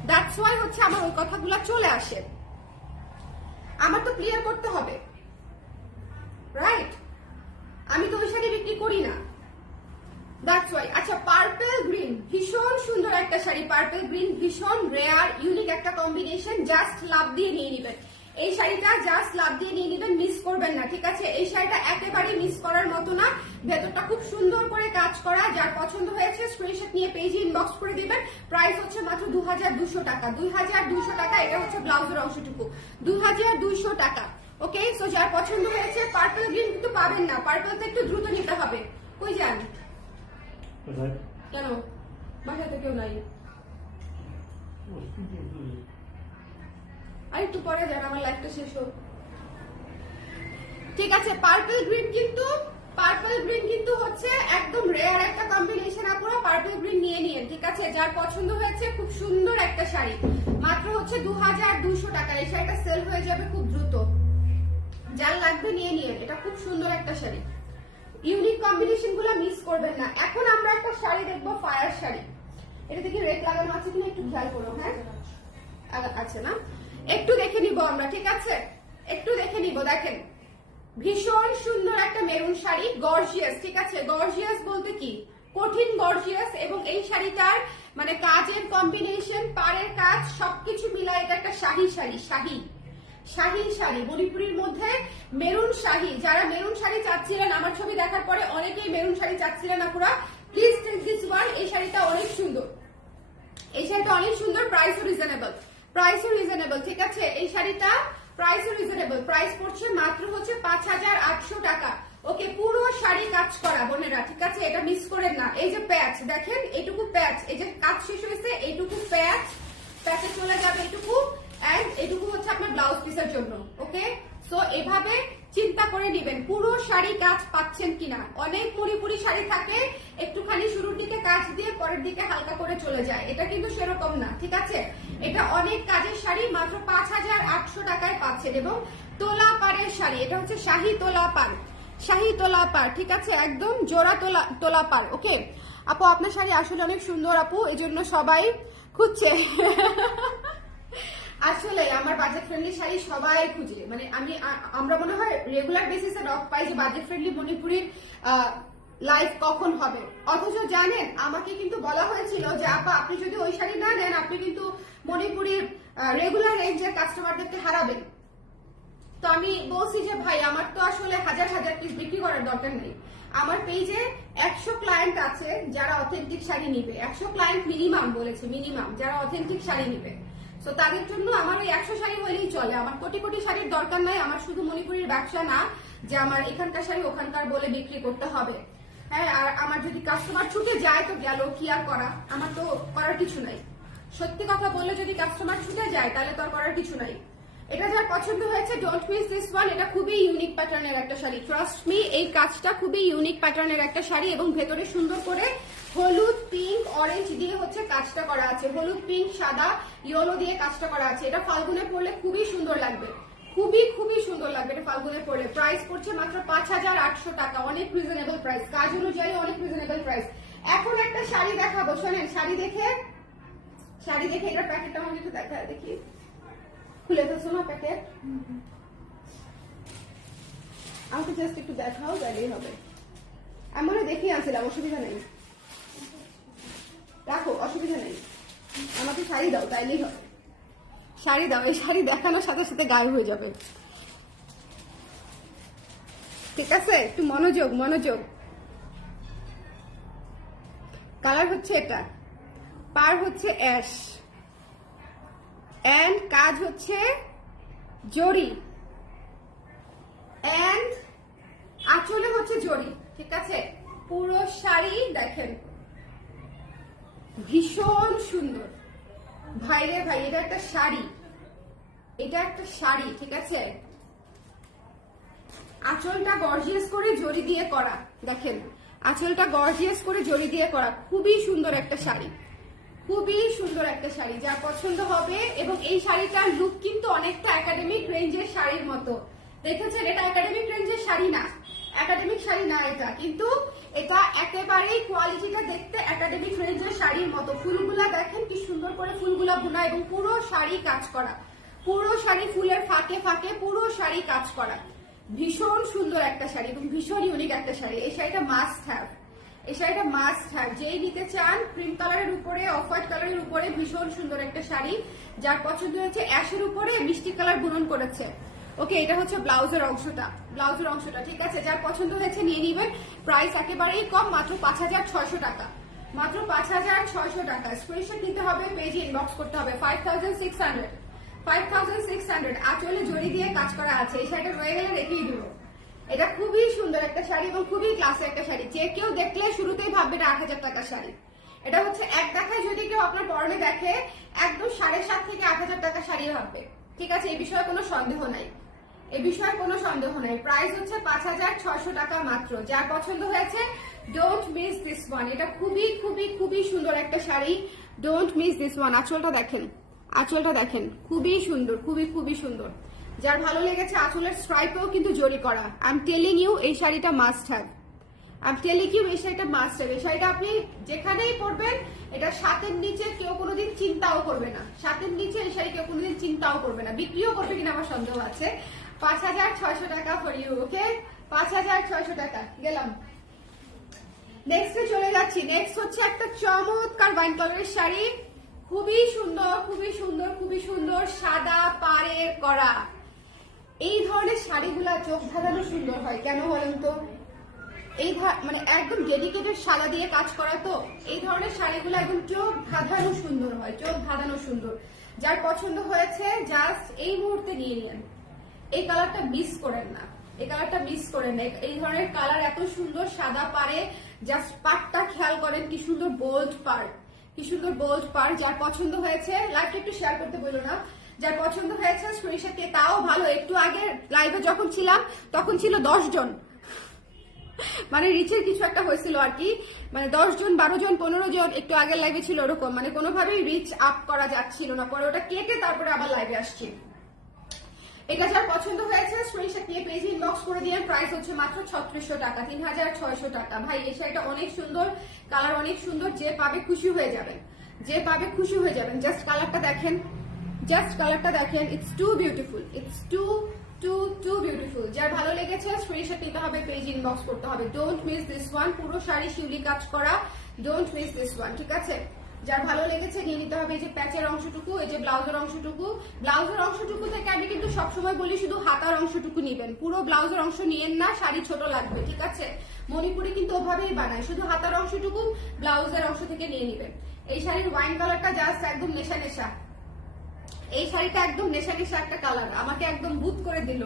দ্যাটস ওয়াই হচ্ছে আমার ওই কথাগুলো চলে আসে। আমার তো ক্লিয়ার করতে হবে, রাইট? আমি তো ওই শাড়ি বিক্রি করি না, দ্যাটস ওয়াই। আচ্ছা, পার্পল গ্রিন, ভীষণ সুন্দর একটা শাড়ি। পার্পল গ্রিন ভীষণ রেয়ার, ইউনিক একটা কম্বিনেশন। জাস্ট লাভ দিয়ে নিয়ে নিবেন এই শাড়িটা, জাস্ট লাভ দিয়ে নিয়ে নিবেন, মিস করবেন না, ঠিক আছে? এই শাড়িটা একেবারে মিস করার মতো না। ভেতরটা খুব সুন্দর করে কাজ করা। যার পছন্দ হয়েছে স্ক্রিনশট নিয়ে পেজে ইনবক্স করে দিবেন। প্রাইস হচ্ছে মাত্র 2,200 টাকা। 2,200 টাকা। এটা হচ্ছে ব্লাউজের অংশটুকু, 2,200 টাকা। ওকে, সো যার পছন্দ হয়েছে, পার্পল গ্রিন কিন্তু পাবেন না, পার্পলটা একটু দ্রুত নিতে হবে। কই যান? কেন বাসাতে কেউ নাই? আর একটু পরে যান, আমার লাইফটা শেষ হোক, ঠিক আছে? পার্পল গ্রিন কিন্তু হচ্ছে একদম রেয়ার একটা কম্বিনেশন। আপনারা পার্পল গ্রিন নিয়ে নিন, ঠিক আছে? যার পছন্দ হয়েছে, খুব সুন্দর একটা শাড়ি, মাত্র হচ্ছে 2,200 টাকা। এই শাড়িটা সেল হয়ে যাবে খুব দ্রুত, যার লাগবে নিয়ে নিন। এটা খুব সুন্দর একটা শাড়ি, ইউনিক কম্বিনেশন গুলো মিস করবেন না। এখন আমরা একটা শাড়ি দেখবো, ফায়ার শাড়ি। এটা দেখি রেড লাগানো আছে কিনা একটু খেয়াল করো। হ্যাঁ, আছে না? একটু দেখে নিব আমরা, ঠিক আছে? একটু দেখে নিব। দেখেন, ভীষণ সুন্দর একটা মেরুন শাড়ি, গর্জিয়াস, ঠিক আছে? গর্জিয়াস বলতে কি, কঠিন গর্জিয়াস। এবং এই শাড়িটার মানে কাজের কম্বিনেশন, পাড়ের কাজ, সবকিছু মিলায় এটা একটা শাহী শাড়ি। শাহী শাড়ি, মণিপুরীর মধ্যে মেরুন শাড়ি। যারা মেরুন শাড়ি চাচ্ছিলেন, আমার ছবি দেখার পরে অনেকেই মেরুন শাড়ি চাচ্ছিলেন আপুরা, প্লিজ টেক দিস ওয়ান। এই শাড়িটা অনেক সুন্দর, এই শাড়িটা অনেক সুন্দর। প্রাইসও রিজনেবল, ঠিক আছে? এই শাড়িটা প্রাইসও রিজনেবল। প্রাইস পড়ছে মাত্র হচ্ছে 5,800 টাকা। ওকে, পুরো শাড়ি কাজ করা বোনেরা, ঠিক আছে? এটা মিস করেন না। এই যে প্যাচ দেখেন, এইটুকু প্যাচ, এই যে কাজ শেষ হয়েছে, এইটুকু প্যাচে চলে যাবে এইটুকু, এন্ড এইটুকু হচ্ছে আপনার ব্লাউজ পিসের জন্য। ওকে, সো এভাবে চিন্তা করে নিবেন পুরো শাড়ি কাজ পাচ্ছেন কিনা। অনেক মণিপুরি শাড়ি থাকে একটুখানি শুরুর দিকে কাজ দিয়ে পরের দিকে হালকা করে চলে যায়, এটা কিন্তু সেরকম না, ঠিক আছে? এটা অনেক কাজের শাড়ি, মাত্র 5,800 টাকায় পাচ্ছেন। এবং তোলা পাড়ের শাড়ি, এটা হচ্ছে শাহী তোলা পাড়, ঠিক আছে? একদম জোড়া তোলা পাড়। ওকে আপু, আপনার শাড়ি আসলে অনেক সুন্দর আপু, এজন্য সবাই খুঁজছে। আসলে আমার বাজেট ফ্রেন্ডলি শাড়ি সবাই খুঁজে, মানে আমরা মনে হয় রেগুলার বেসিসে নক পাই যে বাজেট ফ্রেন্ডলি মণিপুরির লাইভ কখন হবে। অথচ জানেন, আমাকে কিন্তু বলা হয়েছিল যে আপা আপনি যদি ওই শাড়ি না নেন, আপনি কিন্তু মণিপুরির রেগুলার রেঞ্জের কাস্টমারদেরকে হারাবেন। তো আমি বলছি যে ভাই, আমার তো আসলে হাজার হাজার পিস বিক্রি করার দরকার নেই, আমার পেজে 100 ক্লায়েন্ট আছে যারা অথেন্টিক শাড়ি নিবে, 100 ক্লায়েন্ট মিনিমাম বলেছে, মিনিমাম যারা অথেন্টিক শাড়ি নিবে। তো তাদের জন্য আমার ওই 100 শাড়ি হলেই চলে, আমার কোটি কোটি শাড়ির দরকার নাই। আমার শুধু মণিপুরের ব্যবসা না যে আমার এখানকার শাড়ি ওখানকার বলে বিক্রি করতে হবে। হ্যাঁ, আর আমার যদি কাস্টমার ছুটে যায় তো গেল, কি আর করা, আমার তো করার কিছু নাই। সত্যি কথা বললে যদি কাস্টমার ছুটে যায় তাহলে তো আর করার কিছু নাই। এটা যার পছন্দ হয়েছে ডোন্ট মিস দিস ওয়ান। এটা খুবই ইউনিক প্যাটার্নের একটা শাড়ি, ট্রাস্ট মি। এই কাজটা খুবই ইউনিক প্যাটার্নের একটা শাড়ি এবং ভেতরে সুন্দর করে হলুদ, পিঙ্ক, অরেঞ্জ দিয়ে হচ্ছে কাজটা করা আছে। হলুদ, পিঙ্ক, সাদা, ইয়েলো দিয়ে কাজটা করা আছে। এটা ফাল্গুনে পরলে খুবই সুন্দর লাগবে, খুবই খুবই সুন্দর লাগবে এটা ফাল্গুনে পরলে। প্রাইস পড়ছে মাত্র 5800 টাকা, অনেক রিজনেবল প্রাইস, কাজ অনুযায়ী অনেক রিজনেবল প্রাইস। এখন একটা শাড়ি দেখাবো, শোনেন। শাড়ি দেখে এটার প্যাকেটটা আমাকে একটু দেখা দেখি, খুলে ফেলছো না প্যাকেট? আমাকে জাস্ট একটু দেখাও, তাহলেই হবে। আমি মনে দেখিয়ে আনছিলাম, অসুবিধা নেই, রাখো, অসুবিধা নেই। আমাকে শাড়ি দাও, তাইলেই হবে। শাড়ি দাও, এই শাড়ি দেখানোর সাথে সাথে গায়েব হয়ে যাবে, ঠিক আছে? একটু মনোযোগ, মনোযোগ। কালার হচ্ছে এটা, পার হচ্ছে অ্যাশ, এন্ড কাজ হচ্ছে জরি, এন্ড আঁচলে হচ্ছে জরি, ঠিক আছে? পুরো শাড়ি দেখেন, ভীষণ সুন্দর। ভাইরে ভাই, এটা একটা শাড়ি, এটা একটা শাড়ি, ঠিক আছে? আঁচলটা গর্জিয়াস করে জরি দিয়ে করা, দেখেন আঁচলটা গর্জিয়াস করে জরি দিয়ে করা, খুবই সুন্দর একটা শাড়ি, খুবই সুন্দর একটা শাড়ি, যা পছন্দ হবে। এবং এই শাড়িটার লুক কিন্তু অনেকটা একাডেমিক রেঞ্জের শাড়ির মতো, দেখেছেন? এটা একাডেমিক রেঞ্জের শাড়ি না, একাডেমিক শাড়ি না এটা, কিন্তু এটা একেবারেই কোয়ালিটিটা দেখতে একাডেমিক রেঞ্জের শাড়ির মতো। ফুলগুলা দেখেন কি সুন্দর করে ফুলগুলা বোনা এবং পুরো শাড়ি কাজ করা, পুরো শাড়ি ফুলের ফাঁকে ফাঁকে পুরো শাড়ি কাজ করা। ভীষণ সুন্দর একটা শাড়ি এবং ভীষণ ইউনিক একটা শাড়ি। এই শাড়িটা মাস্ট হ্যাভ, এই শাড়িটা মাস্ট হ্যাভ। যেই নিতে চান, ক্রিম কালারের উপরে, অফ হোয়াইট কালারের উপরে ভীষণ সুন্দর একটা শাড়ি, যার পছন্দ হয়েছে অ্যাশের উপরে মিষ্টি কালার বুনন করেছে। ওকে, এটা হচ্ছে ব্লাউজের অংশটা, ব্লাউজের অংশটা, ঠিক আছে? যার পছন্দ হয়েছে নিয়ে নিবেন। প্রাইস একেবারেই কম, মাত্র 5600 টাকা, মাত্র 5600 টাকা। স্ক্রিনশট নিতে হবে, পেজে ইনবক্স করতে হবে। 5600, 5600। আঁচলে জড়ি দিয়ে কাজ করা আছে। এই শাড়িটা রয়ে গেলে রেখেই দিব। এটা খুবই সুন্দর একটা শাড়ি এবং খুবই ক্লাসি একটা শাড়ি, যে কেউ দেখলে শুরুতেই ভাববে এটা 8000 টাকার শাড়ি। এটা হচ্ছে এক দেখায় যদি কেউ আপনার পরনে দেখে একদম 7.5 থেকে 8000 টাকার শাড়ি ভাববে, ঠিক আছে? এই বিষয়ে কোনো সন্দেহ নাই, এই বিষয়ে কোনো সন্দেহ নাই। প্রাইস হচ্ছে 5600 টাকা মাত্র। যার পছন্দ হয়েছে ডোন্ট মিস দিস ওয়ান। এটা খুবই খুবই খুবই সুন্দর একটা sari, don't miss this one. আঁচলটা দেখেন, আঁচলটা দেখেন, খুবই সুন্দর, খুবই খুবই সুন্দর। যার ভালো লেগেছে, আঁচলের স্ট্রাইপেও কিন্তু জরি করা। আই এম টেলিং ইউ, এই শাড়িটা must have, I am telling you, এই শাড়িটা মাস্ট হ্যাভ। এই শাড়িটা আপনি যেখানেই পরবেন, এটা সাতের নিচে কেউ কোনোদিন চিন্তাও করবে না, সাতের নিচে এই শাড়ি কেউ কোনোদিন চিন্তাও করবে না। বিক্রিও করবে কিনা আমার সন্দেহ আছে। 5600 টাকা ফর ইউ, ওকে? 5600 টাকা। গেলাম, নেক্সটে চলে যাচ্ছি। নেক্সট হচ্ছে একটা চমৎকার ওয়াইন কালারের শাড়ি, খুবই সুন্দর, খুবই সুন্দর, খুবই সুন্দর, সাদা পাড়ের করা। এই ধরনের শাড়িগুলা চোখ ধাঁধানো সুন্দর হয়, কেন বলেন তো? এই মানে একদম ডেডিকেটেড সাদা দিয়ে কাজ করা, তো এই ধরনের শাড়িগুলো একদম চোখ ধাঁধানো সুন্দর হয়, চোখ ধাঁধানো সুন্দর। যার পছন্দ হয়েছে জাস্ট এই মুহূর্তে নিয়ে নেন। এই কালারটা মিস করেন না, এই কালারটা মিস করেন না। এই ধরনের কালার এত সুন্দর সাদা পাড়ে, জাস্ট পাড়টা খেয়াল করেন, কি সুন্দর বোল্ড পাড়, কি সুন্দর বোল্ড পাড়। যার পছন্দ হয়েছে লাইভটা একটু শেয়ার করতে বলো না। যার পছন্দ হয়েছে স্ক্রিনশট দিয়ে, তাও ভালো। একটু আগে লাইভে যখন ছিলাম তখন ছিল 10 জন, মানে রিচের কিছু একটা হয়েছিল আর কি, মানে 10 জন, 12 জন, 15 জন একটু আগের লাইভে ছিল ওরকম, মানে কোনোভাবেই রিচ আপ করা যাচ্ছিল না। পরে ওটা কেটে তারপরে আবার লাইভে আসছি। এটা যার পছন্দ হয়েছে স্ক্রিনশট নিয়ে পেজে ইনবক্স করে দিয়ে। প্রাইস হচ্ছে মাত্র 3600 টাকা, 3600 টাকা। ভাই এই শাড়িটা অনেক সুন্দর, কালার অনেক সুন্দর, যে পাবে খুশি হয়ে যাবেন, যে পাবে খুশি হয়ে যাবেন। জাস্ট কালারটা দেখেন, জাস্ট কালারটা দেখেন, it's too beautiful, it's too beautiful. যার ভালো লেগেছে স্ক্রিনশট নিতে হবে, পেজ ইনবক্স করতে হবে। Don't miss this one. পুরো শাড়ি শিউলি কাজ করা, ডোন্ট মিস দিস ওয়ান, ঠিক আছে? যার ভালো লেগেছে নিয়ে নিতে হবে। এই যে প্যাচের অংশটুকু, এই যে ব্লাউজের অংশটুকু, ব্লাউজের অংশটুকু থেকে আমি কিন্তু সবসময় বলি শুধু হাতার অংশটুকু নিবেন, পুরো ব্লাউজের অংশ নিয়েন না, শাড়ি ছোট লাগবে, ঠিক আছে? মণিপুরি কিন্তু ওভাবেই বানায়, শুধু হাতার অংশটুকু ব্লাউজের অংশ থেকে নিয়ে নিবেন। এই শাড়ির ওয়াইন কালারটা জাস্ট একদম নেশা নেশা, এই শাড়িটা একদম নেশা নেশা একটা কালার, আমাকে একদম বুক করে দিল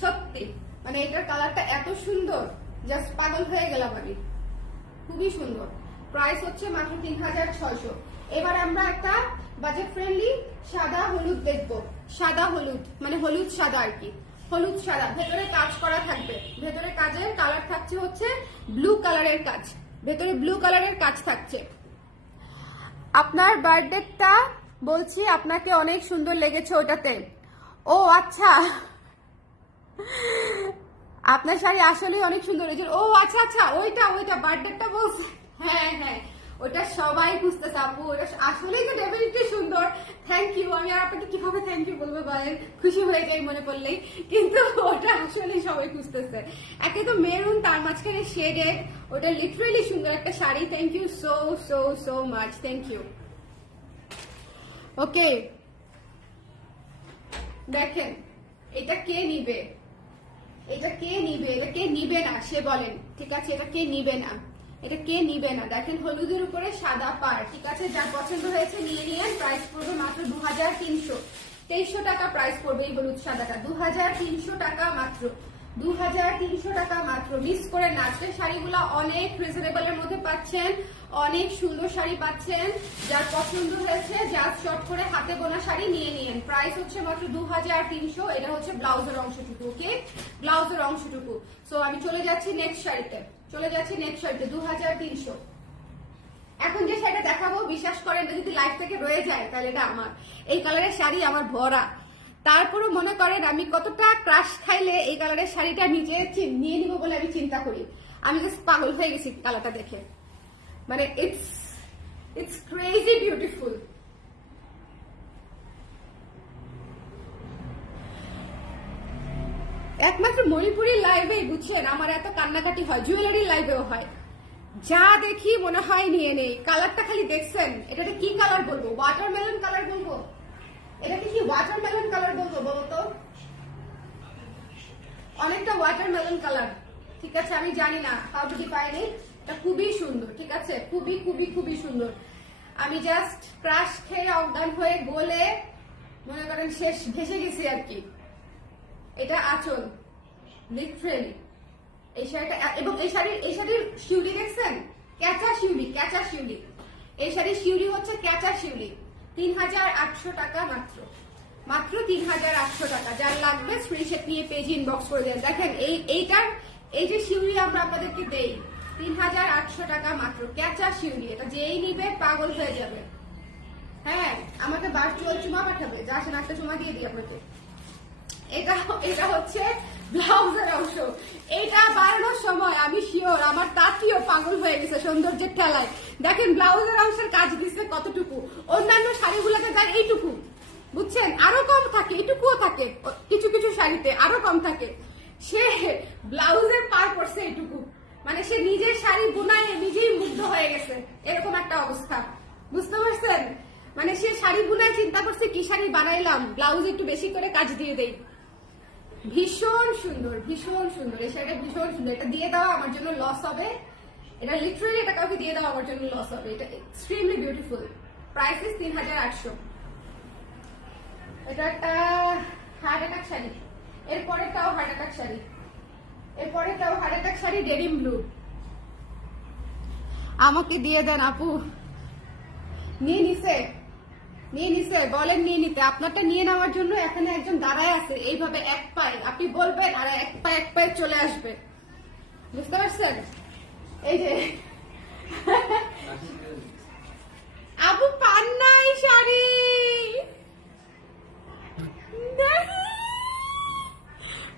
সত্যি। মানে এটার কালারটা এত সুন্দর, জাস্ট পাগল হয়ে গেলাম আমি, খুবই সুন্দর। প্রাইস হচ্ছে মাত্র 3600। এবার আমরা একটা বাজেট ফ্রেন্ডলি সাদা হলুদ দেখবো। সাদা হলুদ মানে হলুদ সাদা আর কি, হলুদ সাদা, ভেতরে কাজ করা থাকবে, ভেতরে কাজের কালার থাকছে হচ্ছে ব্লু কালারের কাজ, ভেতরে ব্লু কালারের কাজ থাকছে। আপনার বার্থডেটা বলছি আপনাকে অনেক সুন্দর লেগেছে ওটাতে। ও আচ্ছা, আপনার শাড়ি আসলেই অনেক সুন্দর হয়েছে। ও আচ্ছা আচ্ছা, ওইটা ওইটা বার্থডেটা বলছে। হ্যাঁ হ্যাঁ, ওটা সবাই খুঁজতেছে আপু, ওটা আসলেই তো ডেফিনেটলি সুন্দর। থ্যাংক ইউ, আমি আর আপনাকে কিভাবে থ্যাংক ইউ বলবো বলেন, খুশি হয়ে যাই মনে পড়লেই, কিন্তু ওটা আসলেই সবাই খুঁজতেছে। একে তো মেরুন, তার মাঝখানে শেডেড, ওটা লিটারেলি সুন্দর একটা sari. Thank you so so so much, thank you. Okay দেখেন, এটা কে নিবে, এটা কে নিবে, এটা কে নিবে না সে বলেন, ঠিক আছে? এটা কে নিবে না, এটা কে নিবে না? দেখেন হলুদের উপরে সাদা পাড়, ঠিক আছে? যার পছন্দ হয়েছে নিয়ে নিয়েন। প্রাইস পড়বে মাত্র 2300, 2300 টাকা প্রাইস পড়বে এই হলুদ সাদাটা, 2300 টাকা মাত্র, 2300 টাকা মাত্র। মিস করে না, আজকের শাড়িগুলো অনেক রিজনেবল এর মধ্যে পাচ্ছেন, অনেক সুন্দর শাড়ি পাচ্ছেন। যার পছন্দ হয়েছে জাস্ট শর্ট করে হাতে বোনা শাড়ি নিয়ে নিয়েন। প্রাইস হচ্ছে মাত্র 2300। এটা হচ্ছে ব্লাউজের অংশটুকু, ওকে? ব্লাউজের অংশটুকু। সো আমি চলে যাচ্ছি নেক্সট শাড়িতে, চলে যাচ্ছি নেক্সট শাড়িতে, 2300। এখন যে শাড়িটা দেখাবো, বিশ্বাস করেন যদি লাইফ থেকে রয়ে যায় তাহলে এটা আমার, এই কালারের শাড়ি আমার ভরা। তারপরে মনে করেন আমি কতটা ক্রাশ খাইলে এই কালারের শাড়িটা নিজে নিয়ে নিব বলে আমি চিন্তা করি। আমি জাস্ট পাগল হয়ে গেছি কালারটা দেখে, মানে ইটস ক্রেজি বিউটিফুল। একমাত্র মণিপুরি লাইভে বুঝছেন আমার এত কান্নাকাটি হয়, জুয়েলারি লাইভেও হয়, যা দেখি মনে হয় নিয়ে নেই। কালারটা খালি দেখছেন, এটাকে কি কালার বলবো? ওয়াটারমেলন কালার বলবো? এটাকে কি ওয়াটারমেলন কালার বলবো বলতো? অনেকটা ওয়াটারমেলন কালার, ঠিক আছে? আমি জানি না হাউ টু ডিফাইন ইট। এটা খুবই সুন্দর, ঠিক আছে? খুবই খুবই খুবই সুন্দর। আমি জাস্ট ক্রাশ খেয়ে অজ্ঞান হয়ে গলে মনে করেন শেষ, ভেসে গেছি আর কি। এটা আঁচল, লিটারেলি এই শাড়িটা, এবং এই শাড়ির শিউলি দেখছেন? ক্যাচা শিউলি, ক্যাচা শিউলি। এই শাড়ির শিউলি হচ্ছে ক্যাচা শিউলি। 3800 টাকা মাত্র, মাত্র 3800 টাকা। যার লাগবে স্ক্রিনশট নিয়ে পেজ ইনবক্স করে দেন। দেখেন এইটার এই যে শিউলি আমরা আপনাদেরকে দেই, 3800 টাকা মাত্র, ক্যাচা শিউলি। এটা যেই নিবে পাগল হয়ে যাবে। হ্যাঁ, আমাকে ভার্চুয়াল চুমা পাঠাবে, যা আসেন একটা চুমা দিয়ে দিই আপনাকে। এটা হচ্ছে ব্লাউজের অংশ। এটা বানানোর সময় আমি শিওর আমার তাঁতিও পাগল হয়ে গেছে সৌন্দর্যের ঠেলায়। দেখেন ব্লাউজের অংশের কাজ দিচ্ছে কতটুকু, অন্যান্য শাড়িগুলোতে দেয় এইটুকু, বুঝছেন? আরো কম থাকে, এইটুকুও থাকে কিছু কিছু শাড়িতে, আরো কম থাকে। সে ব্লাউজের পার করছে এইটুকু, মানে সে নিজের শাড়ি বোনায় নিজেই মুগ্ধ হয়ে গেছে, এরকম একটা অবস্থা, বুঝতে পারছেন? মানে সে শাড়ি বোনায় চিন্তা করছে কি শাড়ি বানাইলাম, ব্লাউজ একটু বেশি করে কাজ দিয়ে দেই। ভীষণ সুন্দর, ভীষণ সুন্দর এই শাড়িটা, ভীষণ সুন্দর। এটা দিয়ে দেওয়া আমার জন্য লস হবে, এটা লিটারেলি এটা কাউকে দিয়ে দেওয়া আমার জন্য লস হবে। এটা এক্সট্রিমলি বিউটিফুল। Price is 3800। এটা একটা হার্ট অ্যাটাক শাড়ি, এরপরেরটাও হার্ট অ্যাটাক শাড়ি, এরপরেরটাও heart attack sari, denim blue. আমাকে দিয়ে দেন আপু। নিয়ে নিছে, নিয়ে নিছে, বলেন নিয়ে নিতে। আপনারটা নিয়ে নেওয়ার জন্য এখানে একজন দাঁড়ায় আছে, এইভাবে এক পায়ে আপনি বলবেন আর এক পায়ে চলে আসবে, বুঝতে পারছেন? এই যে আপু পান নাই শাড়ি,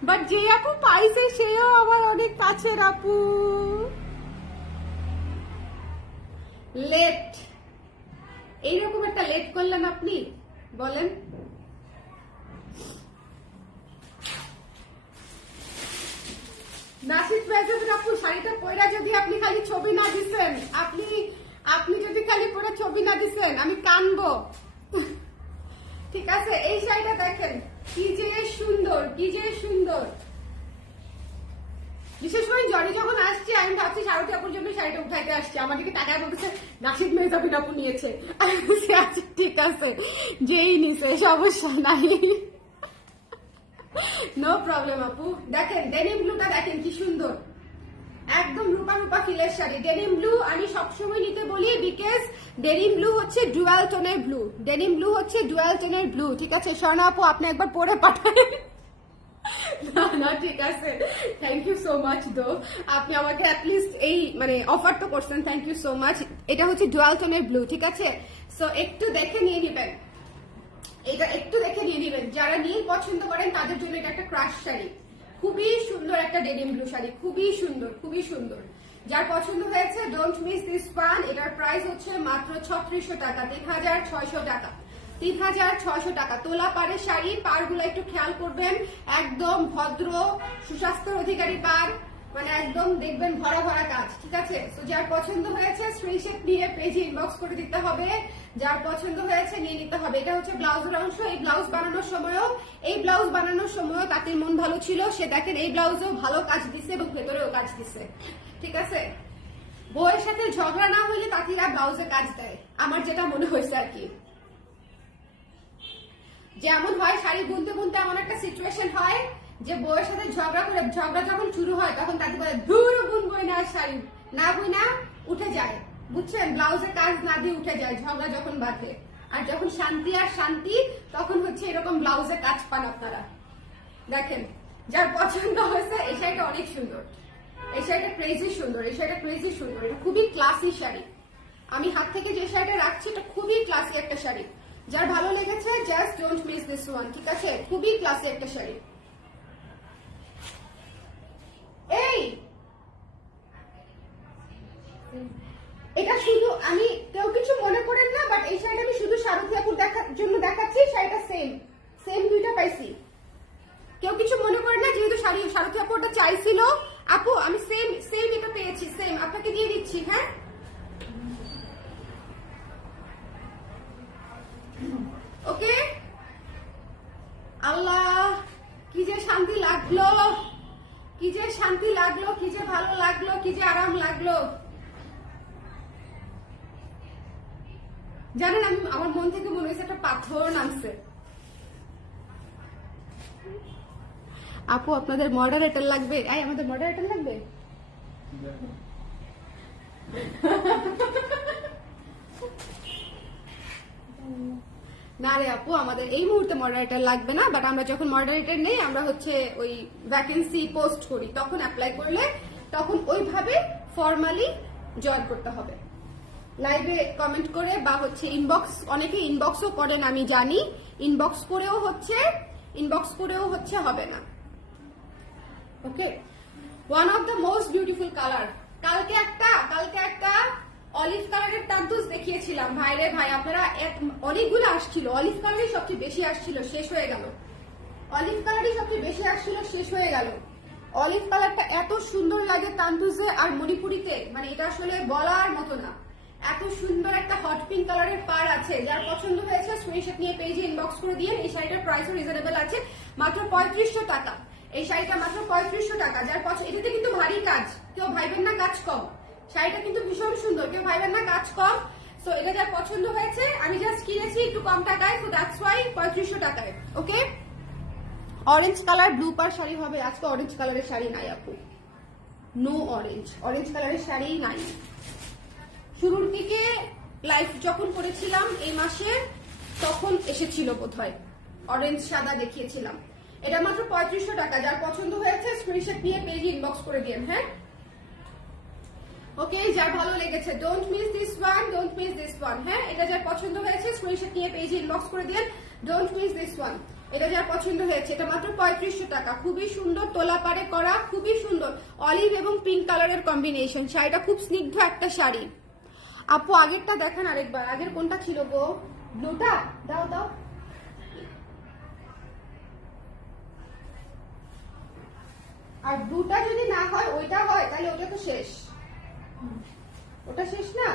বাট যে আপু পাইছে সেও আমার অনেক কাছের আপু। লেট, এইরকম একটা লেট করলেন আপনি, বলেন? নাসির প্রেজেন্ট আপু শাড়িটা পরে যদি আপনি খালি ছবি না দিচ্ছেন, আপনি যদি খালি পরে ছবি না দিচ্ছেন আমি কানবো, ঠিক আছে? এই শাড়িটা দেখেন কি যে সুন্দর, কি যে সুন্দর। বিশেষ করে জনি যখন আসছে আমি ভাবছি শারদী আপুর জন্য শাড়িটা উঠাইতে আসছে, আমার দিকে টাকায় বলতেছে নাসিদ মেহজাবিন আপু নিয়েছে। আচ্ছা ঠিক আছে, যেই নিছে সমস্যা নাই, নো প্রবলেম আপু। দেখেন ডেনিম ব্লুটা দেখেন কি সুন্দর, একদম রূপা রূপা ফিলের শাড়ি। ডেনিম ব্লু আমি সবসময় নিতে বলি, বিকজ ডেনিম ব্লু হচ্ছে ডুয়াল টোনের ব্লু, ডেনিম ব্লু হচ্ছে ডুয়াল টোনের ব্লু। ঠিক আছে স্বর্ণা আপু, আপনি একবার পরে পাঠান। না না ঠিক আছে, থ্যাংক ইউ সো মাচ দো, আপনি আমাকে অ্যাটলিস্ট এই মানে অফার তো করছেন, থ্যাংক ইউ সো মাচ। এটা হচ্ছে ডুয়াল টোনের ব্লু, ঠিক আছে? সো একটু দেখে নিয়ে নিবেন, এটা একটু দেখে নিয়ে নিবেন। যারা নীল পছন্দ করেন তাদের জন্য এটা একটা ক্রাশ শাড়ি, খুবই সুন্দর একটা ডেনিম ব্লু শাড়ি, খুবই সুন্দর, খুবই সুন্দর। যার পছন্দ হয়েছে ডোন্ট মিস দিস ওয়ান। এটার প্রাইস হচ্ছে মাত্র 3600 টাকা, 3600 টাকা, 3600 টাকা। তোলা পাড়ের শাড়ি, পাড়গুলো একটু খেয়াল করবেন, একদম ভদ্র সুস্বাস্থ্যের অধিকারী পাড়, মানে একদম দেখবেন ভরা ভরা কাজ, ঠিক আছে? তো যার পছন্দ হয়েছে স্ক্রিনশট নিয়ে পেজে ইনবক্স করে দিতে হবে, যার পছন্দ হয়েছে নিয়ে নিতে হবে। এটা হচ্ছে ব্লাউজের অংশ। এই ব্লাউজ বানানোর সময়ও তাঁতির মন ভালো ছিল, সে দেখেন এই ব্লাউজেও ভালো কাজ দিছে এবং ভেতরেও কাজ দিছে, ঠিক আছে? বউয়ের সাথে ঝগড়া না হলে তাঁতিরা ব্লাউজে কাজ দেয়, আমার যেটা মনে হয়েছে আর কি। যেমন হয় শাড়ি বুনতে বুনতে এমন একটা সিচুয়েশন হয় যে বউয়ের সাথে ঝগড়া যখন শুরু হয় তখন তাকে বলে ধুর বুনবই না, শাড়ি না বুই না, উঠে যায়, বুঝছেন? ব্লাউজে কাজ না দিয়ে উঠে যায় ঝগড়া যখন বাঁধে। আর যখন শান্তি আর শান্তি তখন হচ্ছে এরকম ব্লাউজে কাজ পান আপনারা। দেখেন যার পছন্দ হয়েছে, এই শাড়িটা অনেক সুন্দর, এই শাড়িটা ক্রেজি সুন্দর, এই শাড়িটা ক্রেজি সুন্দর, এটা খুবই ক্লাসি শাড়ি। আমি হাত থেকে যে শাড়িটা রাখছি এটা খুবই ক্লাসি একটা শাড়ি। যার ভালো লেগেছে just don't miss this one, ঠিক আছে? খুবই ক্লাসি একটা শাড়ি। এই এটা শুধু আমি, কেউ কিছু মনে করেন না, বাট এই শাড়িটা আমি শুধু শারদী আপুর জন্য দেখাচ্ছি। শাড়িটা সেম দুইটা পাইছি, কেউ কিছু মনে করেন না, যেহেতু শারদী আপু ওটা চাইছিল। আপু আমি সেম এটা পেয়েছি, সেম আপনাকে দিয়ে দিচ্ছি। হ্যাঁ ওকে। আল্লাহ কি যে শান্তি লাগলো, কি যে শান্তি লাগলো, কি যে ভালো লাগলো, কি যে আরাম লাগলো। জানেন আমি আমার মন থেকে মনে হয়েছে একটা পাথর নামছে। আপু আপনাদের মডারেটর লাগবে? আমাদের মডারেটর লাগবে। না রে আপু, আমাদের এই মুহূর্তে মডারেটর লাগবে না, বাট আমরা যখন মডারেটর নেই আমরা হচ্ছে ওই ভ্যাকেন্সি পোস্ট করি, তখন অ্যাপ্লাই করলে তখন ওইভাবে ফর্মালি জয়েন করতে হবে। লাইভে কমেন্ট করে বা হচ্ছে ইনবক্স, অনেকে ইনবক্সও করেন আমি জানি, ইনবক্স করেও হচ্ছে হবে না। Okay, one of the most beautiful colour. কালকে একটা অলিভ কালারের তান্তুস দেখিয়েছিলাম, ভাই রে ভাই, আপনারা অনেকগুলো আসছিল, অলিভ কালারই সবচেয়ে বেশি আসছিল, শেষ হয়ে গেল। অলিভ কালারই সবচেয়ে বেশি আসছিল, শেষ হয়ে গেল। অলিভ কালারটা এত সুন্দর লাগে তান্তুসে আর মণিপুরিতে, মানে এটা আসলে বলার মতো না। এত সুন্দর একটা হট পিঙ্ক কালারের পার আছে, যার পছন্দ হয়েছে স্ক্রিনশট নিয়ে পেজে ইনবক্স করে দিয়ে। এই শাড়িটার প্রাইসও রিজনেবল আছে, মাত্র 3500 টাকা। এই শাড়িটা মাত্র 3500 টাকা। যার পছন্দ, এটাতে কিন্তু ভারী কাজ, কেউ ভাইবেন না কাজ কম, শাড়িটা কিন্তু ভীষণ সুন্দর, কেউ ভাইবেন না কাজ কম। সো এটা যার পছন্দ হয়েছে, আমি জাস্ট কিনেছি একটু কম টাকায়, সো দ্যাটস ওয়াই 3500 টাকায়। ওকে, অরেঞ্জ কালার ব্লু পার শাড়ি হবে আজকে। অরেঞ্জ কালারের শাড়ি নাই আপু, নো অরেঞ্জ কালারের শাড়ি নাই। শুরুর দিকে লাইভ যখন করেছিলাম এই মাসে তখন এসেছিল বোধহয়, অরেঞ্জ সাদা দেখিয়েছিলাম। এটা মাত্র 3500 টাকা। যার পছন্দ হয়েছে স্ক্রিনশট নিয়ে পেজে ইনবক্স করে দিন। হ্যাঁ ওকে, যার ভালো লেগেছে ডোন্ট মিস দিস ওয়ান। হ্যাঁ, এটা যার পছন্দ হয়েছে স্ক্রিনশট নিয়ে পেজে ইনবক্স করে দিন, ডোন্ট মিস দিস ওয়ান। এটা যার পছন্দ হয়েছে, এটা মাত্র 3500 টাকা। খুবই সুন্দর তোলা পাড়ে করা, খুবই সুন্দর অলিভ এবং পিঙ্ক কালারের কম্বিনেশন। শাড়িটা খুব স্নিগ্ধ একটা শাড়ি। আপু আগেরটা দেখেন আরেকবার, আগের কোনটা ছিল গো? ব্লুটা দাও। আর ব্লুটা যদি না হয় ওইটা হয়, তাহলে ওটা তো শেষ, ওটা শেষ না।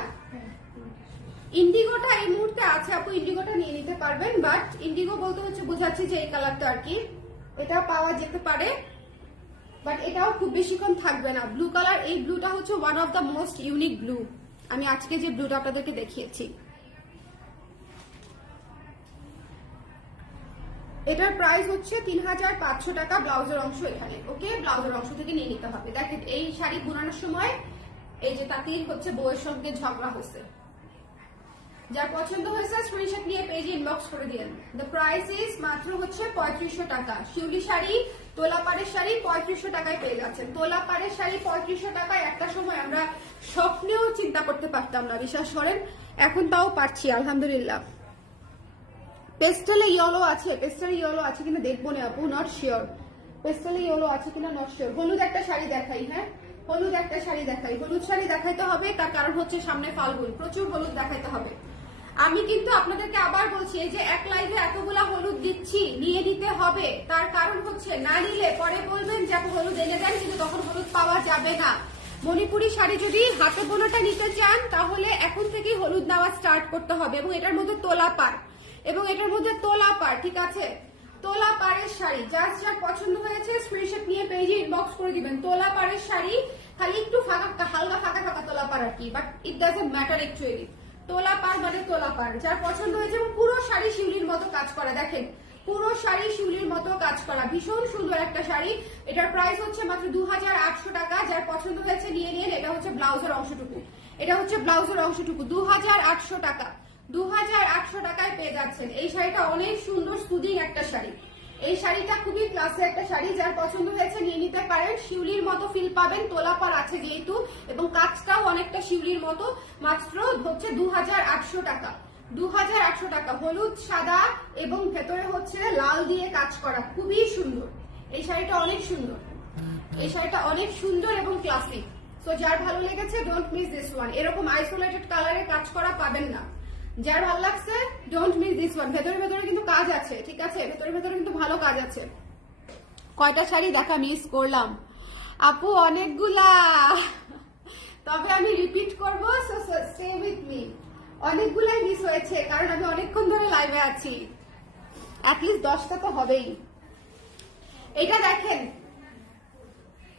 ইন্ডিগোটা এই মুহূর্তে আছে আপু, ইন্ডিগোটা নিয়ে নিতে পারবেন, বাট ইন্ডিগো বলতে হচ্ছে বোঝাচ্ছি যে এই কালারটা আর কি, এটা পাওয়া যেতে পারে। বাট এটাও খুব বেশিক্ষণ থাকবে না। ব্লু কালার, এই ব্লুটা হচ্ছে one of the most unique blue. আমি আজকে যে ব্লুটা আপনাদেরকে দেখিয়েছি, এটার প্রাইস হচ্ছে 3500 টাকা। ব্লাউজের অংশ এখানে, ওকে, ব্লাউজের অংশ থেকে নিয়ে নিতে হবে। দেখেন এই শাড়ি বোনানোর সময় এই যে তাঁতির হচ্ছে বউয়ের সঙ্গে ঝগড়া হয়েছে। যার পছন্দ হয়েছে স্ক্রিনশট নিয়ে পেজে ইনবক্স করে দিন। দ্য প্রাইস ইজ মাত্র হচ্ছে 3500 টাকা। শিউলি শাড়ি, তোলাপাড়ের শাড়ি 3500 টাকায় পেয়ে যাচ্ছেন। তোলাপাড়ের শাড়ি 3500 টাকায় একটা সময় আমরা স্বপ্নেও চিন্তা করতে পারতাম না, বিশ্বাস করেন। এখন তাও পারছি আলহামদুলিল্লাহ। পেস্টেলে ইয়েলো আছে, পেস্টেলে ইয়েলো আছে কিনা দেখবো না আপু, নট শিওর। পেস্টেলে ইয়েলো আছে কিনা নট শিওর। হলুদ একটা শাড়ি দেখাই, হ্যাঁ হলুদ একটা শাড়ি দেখাই। হলুদ শাড়ি দেখাইতে হবে, তার কারণ হচ্ছে সামনে ফাল্গুন, প্রচুর হলুদ দেখাইতে হবে। আমি কিন্তু আপনাদেরকে আবার বলছি, এই যে এক লাইভে এতগুলা হলুদ দিচ্ছি, নিয়ে নিতে হবে। তার কারণ হচ্ছে না নিলে পরে বলবেন যে আপনি হলুদ এনে দেন, কিন্তু তখন হলুদ পাওয়া যাবে না। মণিপুরি শাড়ি যদি হাতে বোনাটা নিতে চান তাহলে এখন থেকেই হলুদ নেওয়া স্টার্ট করতে হবে। এবং এটার মধ্যে তোলা পাড়, এবং এটার মধ্যে তোলা পাড়, ঠিক আছে, তোলা পাড়ের শাড়ি জাস্ট যার পছন্দ হয়েছে স্ক্রিনশট নিয়ে পেজে ইনবক্স করে দিবেন। তোলা পাড়ের শাড়ি, খালি একটু ফাঁকা, হালকা ফাঁকা ফাঁকা তোলা পাড় আর কি, but it doesn't matter actually. তোলা পাড় মানে তোলা পাড়, যার পছন্দ হয়েছে। এবং পুরো শাড়ি শিউলির মতো কাজ করা, দেখেন পুরো শাড়ি শিউলির মতো কাজ করা, ভীষণ সুন্দর একটা শাড়ি। এটার প্রাইস হচ্ছে মাত্র 2800 টাকা। যার পছন্দ হয়েছে নিয়ে নিন। এটা হচ্ছে ব্লাউজের অংশটুকু, এটা হচ্ছে ব্লাউজের অংশটুকু, 2800 টাকা। 2800 টাকায় পেয়ে যাচ্ছেন এই শাড়িটা। অনেক সুন্দর সুদিং একটা শাড়ি, এই শাড়িটা খুবই ক্লাসে একটা শাড়ি। যার পছন্দ হয়েছে নিয়ে নিতে পারেন। শিউলির মতো ফিল পাবেন, তোলাপাড় আছে যেহেতু, এবং কাজটাও অনেকটা শিউলির মতো। মাত্র হচ্ছে 2800 টাকা, 2800 টাকা। হলুদ, সাদা এবং ভেতরে হচ্ছে লাল দিয়ে কাজ করা, খুবই সুন্দর। এই শাড়িটা অনেক সুন্দর, এই শাড়িটা অনেক সুন্দর এবং ক্লাসিক। সো যার ভালো লেগেছে ডোন্ট মিস দিস ওয়ান। এরকম আইসোলেটেড কালারে কাজ করা পাবেন না। যার ভালো লাগছে ডোন্ট মিস দিস ওয়ান। ভেতরে ভেতরে কিন্তু কাজ আছে, ঠিক আছে, ভেতরে ভেতরে কিন্তু ভালো কাজ আছে। কয়টা শাড়ি দেখা মিস করলাম আপু? অনেকগুলা, তবে আমি রিপিট করবো, সো স্টে উইথ মি। অনেকগুলাই মিস হয়েছে কারণ আমি অনেকক্ষণ ধরে লাইভে আছি, অ্যাটলিস্ট 10টা তো হবেই। এটা দেখেন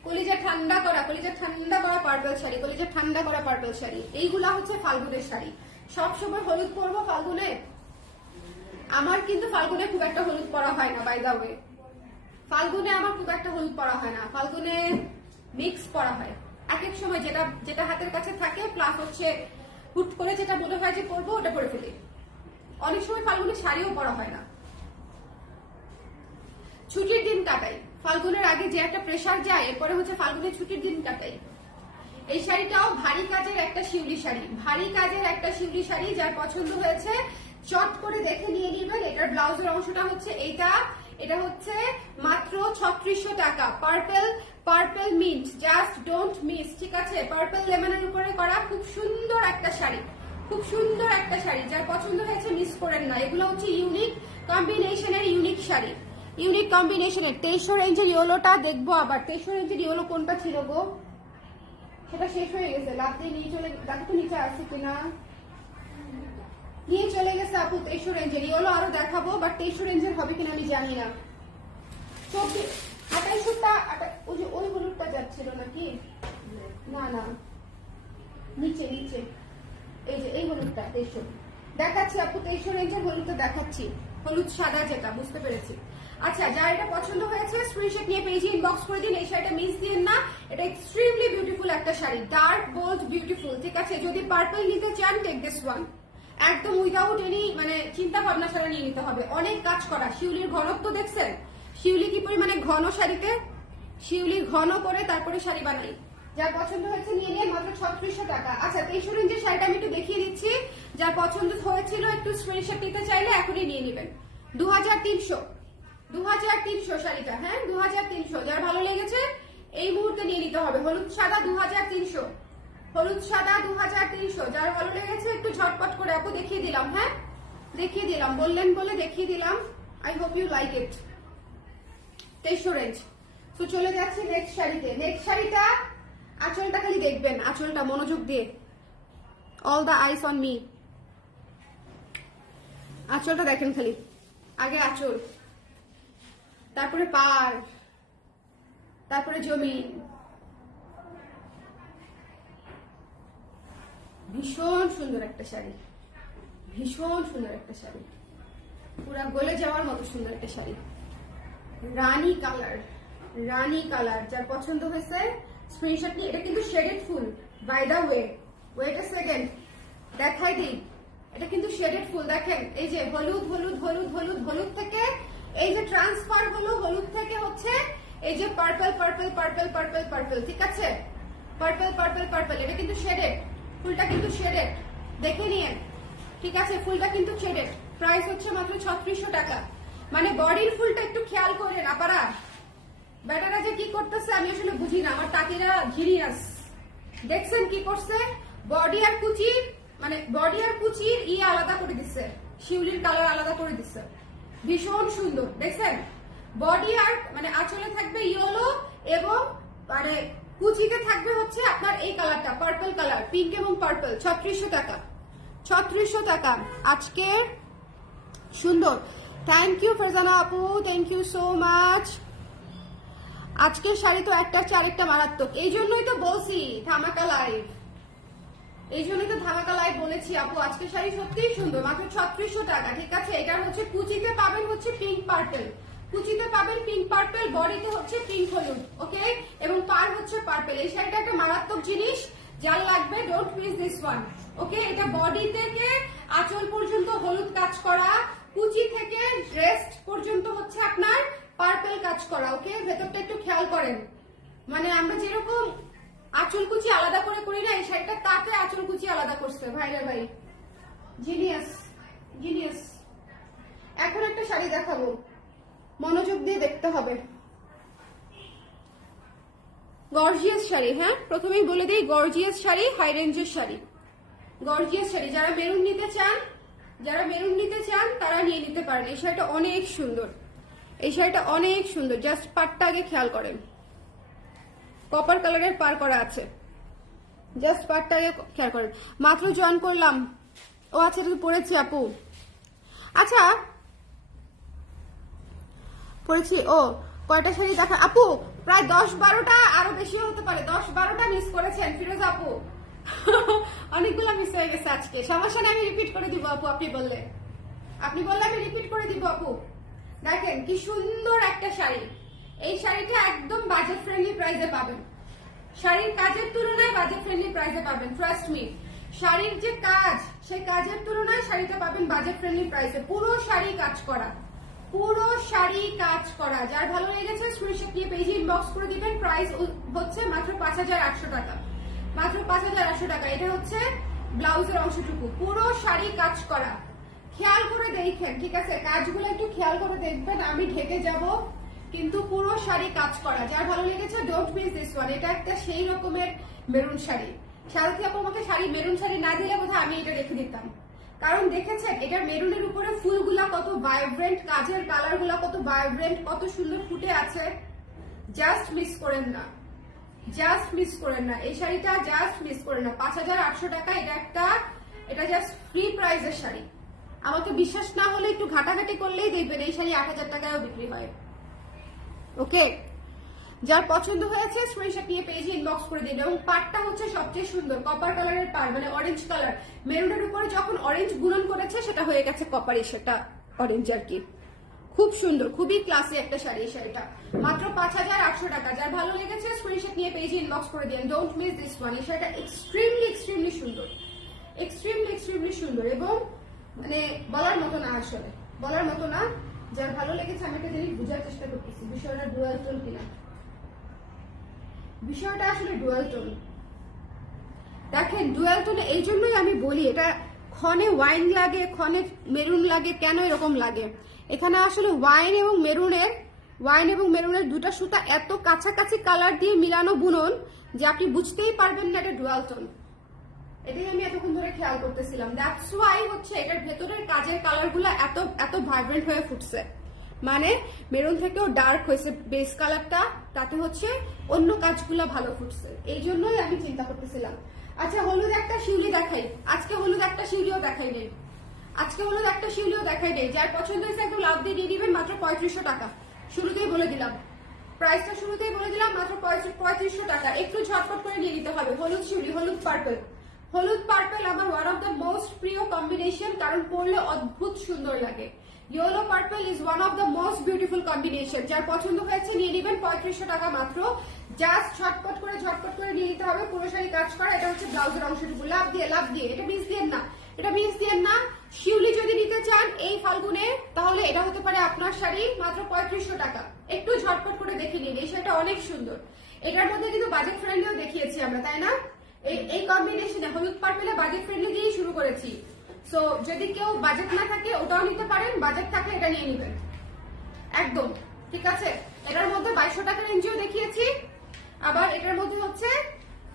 কলিজা ঠান্ডা করা, কলিজা ঠান্ডা করা পার্পল শাড়ি, কলিজা ঠান্ডা করা পার্পল শাড়ি। এইগুলা হচ্ছে ফাল্গুনের শাড়ি। সবসময় হলুদ পরবো ফাল্গুনে? আমার কিন্তু ফাল্গুনে খুব একটা হলুদ পরা হয় না, বাই দা ওয়ে। ফাল্গুনে আমার খুব একটা হলুদ পরা হয় না, ফাল্গুনে মিক্স পরা হয়। এক এক সময় যেটা যেটা হাতের কাছে থাকে, প্লাস হচ্ছে হুট করে যেটা মনে হয় যে পরবো ওটা পরে ফেলি। অনেক সময় ফাল্গুনে শাড়িও পরা হয় না, ছুটির দিন কাটাই। ফাল্গুনের আগে যে একটা প্রেসার যায়, এরপরে হচ্ছে ফাল্গুনের ছুটির দিন কাটাই। এই শাড়িটাও ভারী কাজের একটা শিউলি শাড়ি, ভারী কাজের একটা শিউলি শাড়ি। যার পছন্দ হয়েছে চট করে দেখে নিয়ে নেবেন। এটার ব্লাউজের অংশটা হচ্ছে এইটা, এটা হচ্ছে মাত্র 3600 টাকা। Purple, purple mint, just don't miss, ঠিক আছে। পার্পল লেমনের উপরে করা খুব সুন্দর একটা শাড়ি, খুব সুন্দর একটা শাড়ি। যার পছন্দ হয়েছে মিস করেন না। এগুলো হচ্ছে ইউনিক কম্বিনেশনের ইউনিক শাড়ি, ইউনিক কম্বিনেশনের। 2300 রেঞ্জের ইয়েলোটা দেখবো আবার। 2300 রেঞ্জের ইয়েলো কোনটা ছিল গো? সেটা শেষ হয়ে গেছে, লাভ দিয়ে নিয়ে চলে, দেখো তো নিচে আসছে কিনা, নিয়ে চলে গেছে আপু। 2300 রেঞ্জের ইয়েলো আরো দেখাবো, বাট 2300 রেঞ্জের হবে কিনা আমি জানি না। 2800টা, ওই যে ওই হলুদটা যাচ্ছিল নাকি? না না, নিচে নিচে, এই যে এই হলুদটা 2300 দেখাচ্ছি আপু। 2300 রেঞ্জের হলুদটা দেখাচ্ছি, হলুদ সাদা যেটা, বুঝতে পেরেছি। আচ্ছা, যার এটা পছন্দ হয়েছে স্ক্রিনশট নিয়ে পেজে ইনবক্স করে দিন। এই শাড়িটা মিস দিন না, এটা এক্সট্রিমলি বিউটিফুল একটা শাড়ি, ডার্ক বোল্ড বিউটিফুল, ঠিক আছে। যদি পার্পল নিতে চান টেক দিস ওয়ান, একদম উইদাউট এনি মানে চিন্তা ভাবনা ছাড়া নিয়ে নিতে হবে। অনেক কাজ করা, শিউলির ঘনত্ব দেখছেন, শিউলি কি পরিমাণে ঘন শাড়িতে, শিউলি ঘন করে তারপরে শাড়ি বানাই। যার পছন্দ হয়েছে নিয়ে নিয়ে, মাত্র 3600 টাকা। আচ্ছা, 2300 রেঞ্জের শাড়িটা আমি একটু দেখিয়ে দিচ্ছি। যার পছন্দ হয়েছিল একটু স্ক্রিনশট নিতে চাইলে এখনই নিয়ে নেবেন। 2300, 2300 শাড়িটা, হ্যাঁ 2300। যার ভালো লেগেছে এই মুহূর্তে নিয়ে নিতে হবে। হলুদ সাদা 2300, হলুদ সাদা 2300। যার ভালো লেগেছে একটু ঝটপট করে আপু দেখিয়ে দিলাম, হ্যাঁ দেখিয়ে দিলাম, বললেন বলে দেখিয়ে দিলাম। I hope you like it. 2300 range. তো চলে যাচ্ছে নেক্সট শাড়িতে। নেক্সট শাড়িটা, আঁচলটা খালি দেখবেন, আঁচলটা মনোযোগ দিয়ে, all the ice on me. আঁচলটা দেখেন খালি, আগে আঁচল, তারপরে পার, তারপরে জমিন, ভীষণ সুন্দর একটা শাড়ি, ভীষণ সুন্দর একটা শাড়ি, পুরা গলে যাওয়ার মতো সুন্দর একটা শাড়ি। রানী কালার, রানী কালার, যার পছন্দ হয়েছে স্ক্রিনশট নিয়ে। এটা কিন্তু শেডেড ফুল, by the wait a second, দেখাই দিই। এটা কিন্তু শেডেড ফুল, দেখেন এই যে হলুদ হলুদ হলুদ হলুদ, হলুদ থেকে এই যে ট্রান্সফার হলো, হলুদ থেকে হচ্ছে এই যে purple purple purple purple purple, ঠিক আছে, পার্পল পার্পল পার্পল। এটা কিন্তু শেডেড, ফুলটা কিন্তু শেডেড, দেখে নিয়েন, ঠিক আছে, ফুলটা কিন্তু শেডেড। প্রাইস হচ্ছে মাত্র 3600 টাকা। মানে বডির ফুলটা একটু খেয়াল করেন আপনারা, বেটারা যে কি করতেছে আমি আসলে বুঝি না, আমার টাকিরা জিনিয়াস। দেখছেন কি করছে, বডি আর কুচির, মানে বডি আর কুচির আলাদা করে দিচ্ছে, শিউলির কালার আলাদা করে দিচ্ছে, ভীষণ সুন্দর। দেখছেন বডি আর মানে আঁচলে থাকবে ইয়েলো এবং মানে কুচিতে থাকবে হচ্ছে আপনার এই কালারটা পার্পল কালার, পিঙ্ক এবং পার্পল। 3600 টাকা, 3600 টাকা আজকে, সুন্দর। থ্যাংক ইউ ফারজানা আপু, থ্যাংক ইউ সো মাচ। আজকের শাড়ি তো একটা চেয়ে আরেকটা মারাত্মক, এই জন্যই তো বলছি ধামাকা লাইভ, এই জন্যই তো ধামাকা লাইভ বলেছি আপু। আজকের শাড়ি সত্যিই সুন্দর, মাত্র 3600 টাকা, ঠিক আছে। এটার হচ্ছে কুচিতে পাবেন হচ্ছে পিঙ্ক পার্পল, কুচিতে পাবেন পিঙ্ক পার্পল, বডিতে হচ্ছে পিঙ্ক হলুদ, ওকে, এবং পার হচ্ছে পার্পল। এই শাড়িটা একটা মারাত্মক জিনিস, যার লাগবে ডোন্ট মিস দিস ওয়ান, ওকে। এটা বডি থেকে আঁচল পর্যন্ত হলুদ কাজ করা, কুচি থেকে ড্রেস্ট পর্যন্ত হচ্ছে আপনার পার্পল কাজ করা, ওকে। ভেতরটা একটু খেয়াল করেন, মানে আমরা যেরকম আঁচল কুচি আলাদা করে করি না, এই শাড়িটা তাতে আঁচল কুচি আলাদা করছে, ভাইরে ভাই, জিনিয়াস জিনিয়াস। এখন একটা শাড়ি দেখাবো, মনোযোগ দিয়ে দেখতে হবে। গর্জিয়াস শাড়ি, হ্যাঁ প্রথমেই বলে দিই, গর্জিয়াস শাড়ি, হাই রেঞ্জের শাড়ি, গর্জিয়াস শাড়ি। যারা মেরুন নিতে চান, যারা মেরুন নিতে চান তারা নিয়ে নিতে পারেন। এই শাড়িটা অনেক সুন্দর, এই শাড়িটা অনেক সুন্দর, জাস্ট পাটটা আগে খেয়াল করেন, কপার কালারের পার করা আছে, জাস্ট পাটটা আগে খেয়াল করেন। মাত্র জয়েন করলাম, ও আচ্ছা এটা পড়েছি আপু, আচ্ছা পড়েছি। ও কয়টা শাড়ি দেখা আপু, প্রায় 10-12টা, আরো বেশিও হতে পারে, 10-12টা মিস করেছেন ফিরোজ আপু। অনেকগুলো মিস হয়ে গেছে আজকে, সমস্যা নেই, আমি রিপিট করে দিব আপু, আপনি বললে, আপনি বললে আমি রিপিট করে দিব আপু। দেখেন কি সুন্দর একটা শাড়ি, এই শাড়িটা একদম বাজেট ফ্রেন্ডলি প্রাইসে পাবেন, শাড়ির কাজের তুলনায় বাজেট ফ্রেন্ডলি প্রাইসে পাবেন, ট্রাস্ট মি। শাড়ির যে কাজ, সেই কাজের তুলনায় শাড়িটা পাবেন বাজেট ফ্রেন্ডলি প্রাইসে। পুরো শাড়ি কাজ করা, পুরো শাড়ি কাজ করা। যার ভালো লেগেছে স্ক্রিনশট নিয়ে পেজে ইনবক্স করে দিবেন। প্রাইস হচ্ছে মাত্র 5800 টাকা, মাত্র 5800 টাকা। এটা হচ্ছে ব্লাউজের অংশটুকু, পুরো শাড়ি কাজ করা, খেয়াল করে দেখেন, ঠিক আছে, কাজগুলো একটু খেয়াল করে দেখবেন, আমি ঢেকে যাব, কিন্তু পুরো শাড়ি কাজ করা। যার ভালো লেগেছে ডোন্ট মিস দিস ওয়ান। এটা একটা সেই রকমের মেরুন শাড়ি, সাথে আপু আমাকে শাড়ি মেরুন শাড়ি না দিলে বোধহয় আমি এটা রেখে দিতাম, কারণ দেখেছেন এটার মেরুনের উপরে ফুলগুলা কত ভাইব্রেন্ট, কাজের কালার গুলা কত ভাইব্রেন্ট, কত সুন্দর ফুটে আছে। জাস্ট মিস করেন না, জাস্ট মিস করেন না, এই শাড়িটা জাস্ট মিস করেন না। 5800 টাকা, এটা একটা, এটা জাস্ট ফ্রি প্রাইসের শাড়ি। আমাকে বিশ্বাস না হলে একটু ঘাটাঘাটি করলেই দেখবেন এই শাড়ি 8000 টাকায়ও বিক্রি হয়, ওকে। যার পছন্দ হয়েছে স্ক্রিনশট নিয়ে পেজে ইনবক্স করে দিন। এবং পাড়টা হচ্ছে সবচেয়ে সুন্দর, কপার কালারের পাড়, মানে অরেঞ্জ কালার, মেরুনের উপরে যখন অরেঞ্জ বুনন করেছে সেটা হয়ে গেছে কপারে, সেটা অরেঞ্জ আর কি। খুব সুন্দর, খুবই ক্লাসি একটা শাড়ি। এই শাড়িটা মাত্র 5800 টাকা। যার ভালো লেগেছে স্ক্রিনশট নিয়ে পেজে ইনবক্স করে দিন, ডোন্ট মিস দিস ওয়ান। এই শাড়িটা এক্সট্রিমলি এক্সট্রিমলি সুন্দর, এক্সট্রিমলি এক্সট্রিমলি সুন্দর, এবং মানে বলার মতো না, আসলে বলার মতো না। যার ভালো লেগেছে আমি একটা জিনিস বোঝার চেষ্টা করতেছি, বিষয়টা ডুয়াল টোন কিনা, বিষয়টা আসলে ডুয়াল টোন। দেখেন ডুয়াল টোন এই জন্যই আমি বলি, এটা ক্ষণে ওয়াইন লাগে, ক্ষণে মেরুন লাগে, কেন এরকম লাগে? এখানে আসলে ওয়াইন এবং মেরুনের দুটা সুতা এত কাছাকাছি কালার দিয়ে মিলানো বুনন যে আপনি বুঝতেই পারবেন না এটা ডুয়াল টোন। এটাই আমি এতক্ষণ ধরে খেয়াল করতেছিলাম। দ্যাটস ওয়াই হচ্ছে এটার ভেতরের কাজের কালার গুলা এত এত ভাইব্রেন্ট হয়ে ফুটছে, মানে মেরুন থেকেও ডার্ক হয়েছে বেস কালারটা, তাতে হচ্ছে অন্য কাজগুলা ভালো ফুটছে, এই জন্যই আমি চিন্তা করতেছিলাম। আচ্ছা হলুদ একটা শিউলি দেখাই, আজকে হলুদ একটা শিউলিও দেখাই নেই, আজকে হলুদ একটা শিউলিও দেখাই নেই। যার পছন্দ হয়েছে একটু লাভ দিয়ে দিয়ে দিবেন, মাত্র 3500 টাকা, শুরুতেই বলে দিলাম প্রাইসটা শুরুতেই বলে দিলাম মাত্র 3500 টাকা। একটু ঝটপট করে নিয়ে নিতে হবে। হলুদ শিউলি, হলুদ পার্পল। হলুদ পার্পল আমার ওয়ান অফ দ্য মোস্ট প্রিয় কম্বিনেশন, কারণ পরলে অদ্ভুত সুন্দর লাগে। Yellow purple is one of the most beautiful combination. যার পছন্দ হয়েছে নিয়ে নেবেন 3500 টাকা মাত্র। জাস্ট ঝটপট করে নিয়ে নিতে হবে। পুরো শাড়ি কাজ করা। এটা হচ্ছে ব্লাউজের অংশটুকু। লাভ দিয়ে এটা মিস দিয়ে না, শিউলি যদি নিতে চান এই ফাল্গুনে, তাহলে এটা হতে পারে আপনার শাড়ি মাত্র 3500 টাকা। একটু ঝটপট করে দেখে নিন, এই শাড়িটা অনেক সুন্দর। এটার মধ্যে কিন্তু বাজেট ফ্রেন্ডলিও দেখিয়েছি আমরা, তাই না? এই কম্বিনেশনে হলুদ পার্পেলে বাজেট ফ্রেন্ডলি দিয়েই শুরু করেছি। সো যদি কেউ বাজেট না থাকে ওটাও নিতে পারেন, বাজেট থাকলে এটা নিয়ে নেবেন একদম, ঠিক আছে? এটার মধ্যে 2200 টাকা রেঞ্জেও দেখিয়েছি, আবার এটার মধ্যে হচ্ছে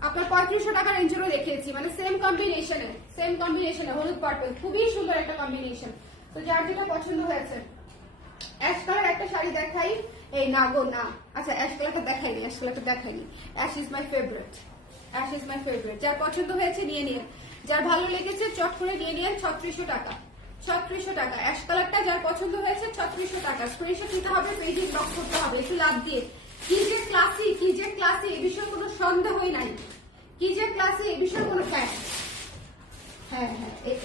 আপনার 3500 টাকা রেঞ্জেরও দেখিয়েছি, মানে সেম কম্বিনেশনে হলুদ পার্পল। খুবই সুন্দর একটা কম্বিনেশন। তো যার যেটা পছন্দ হয়েছে। অ্যাশ কালার একটা শাড়ি দেখাই। এই না গো না, আচ্ছা অ্যাশ কালারটা দেখাইনি, অ্যাশ ইজ মাই ফেভারিট। যার পছন্দ হয়েছে নিয়ে নিন, যার ভালো লেগেছে চট করে নিয়ে নিন। 3600 টাকা, 3600 টাকা। অ্যাশ কালারটা যার পছন্দ হয়েছে 3600 টাকা। স্ক্রিনশট নিতে হবে, পেজ ইনবক্স করতে হবে একটু লাভ দিয়ে। কি যে ক্লাসি, এ বিষয়ে কোনো সন্দেহই নাই। কি যে ক্লাসি, এ বিষয়ে কোনো হ্যাঁ,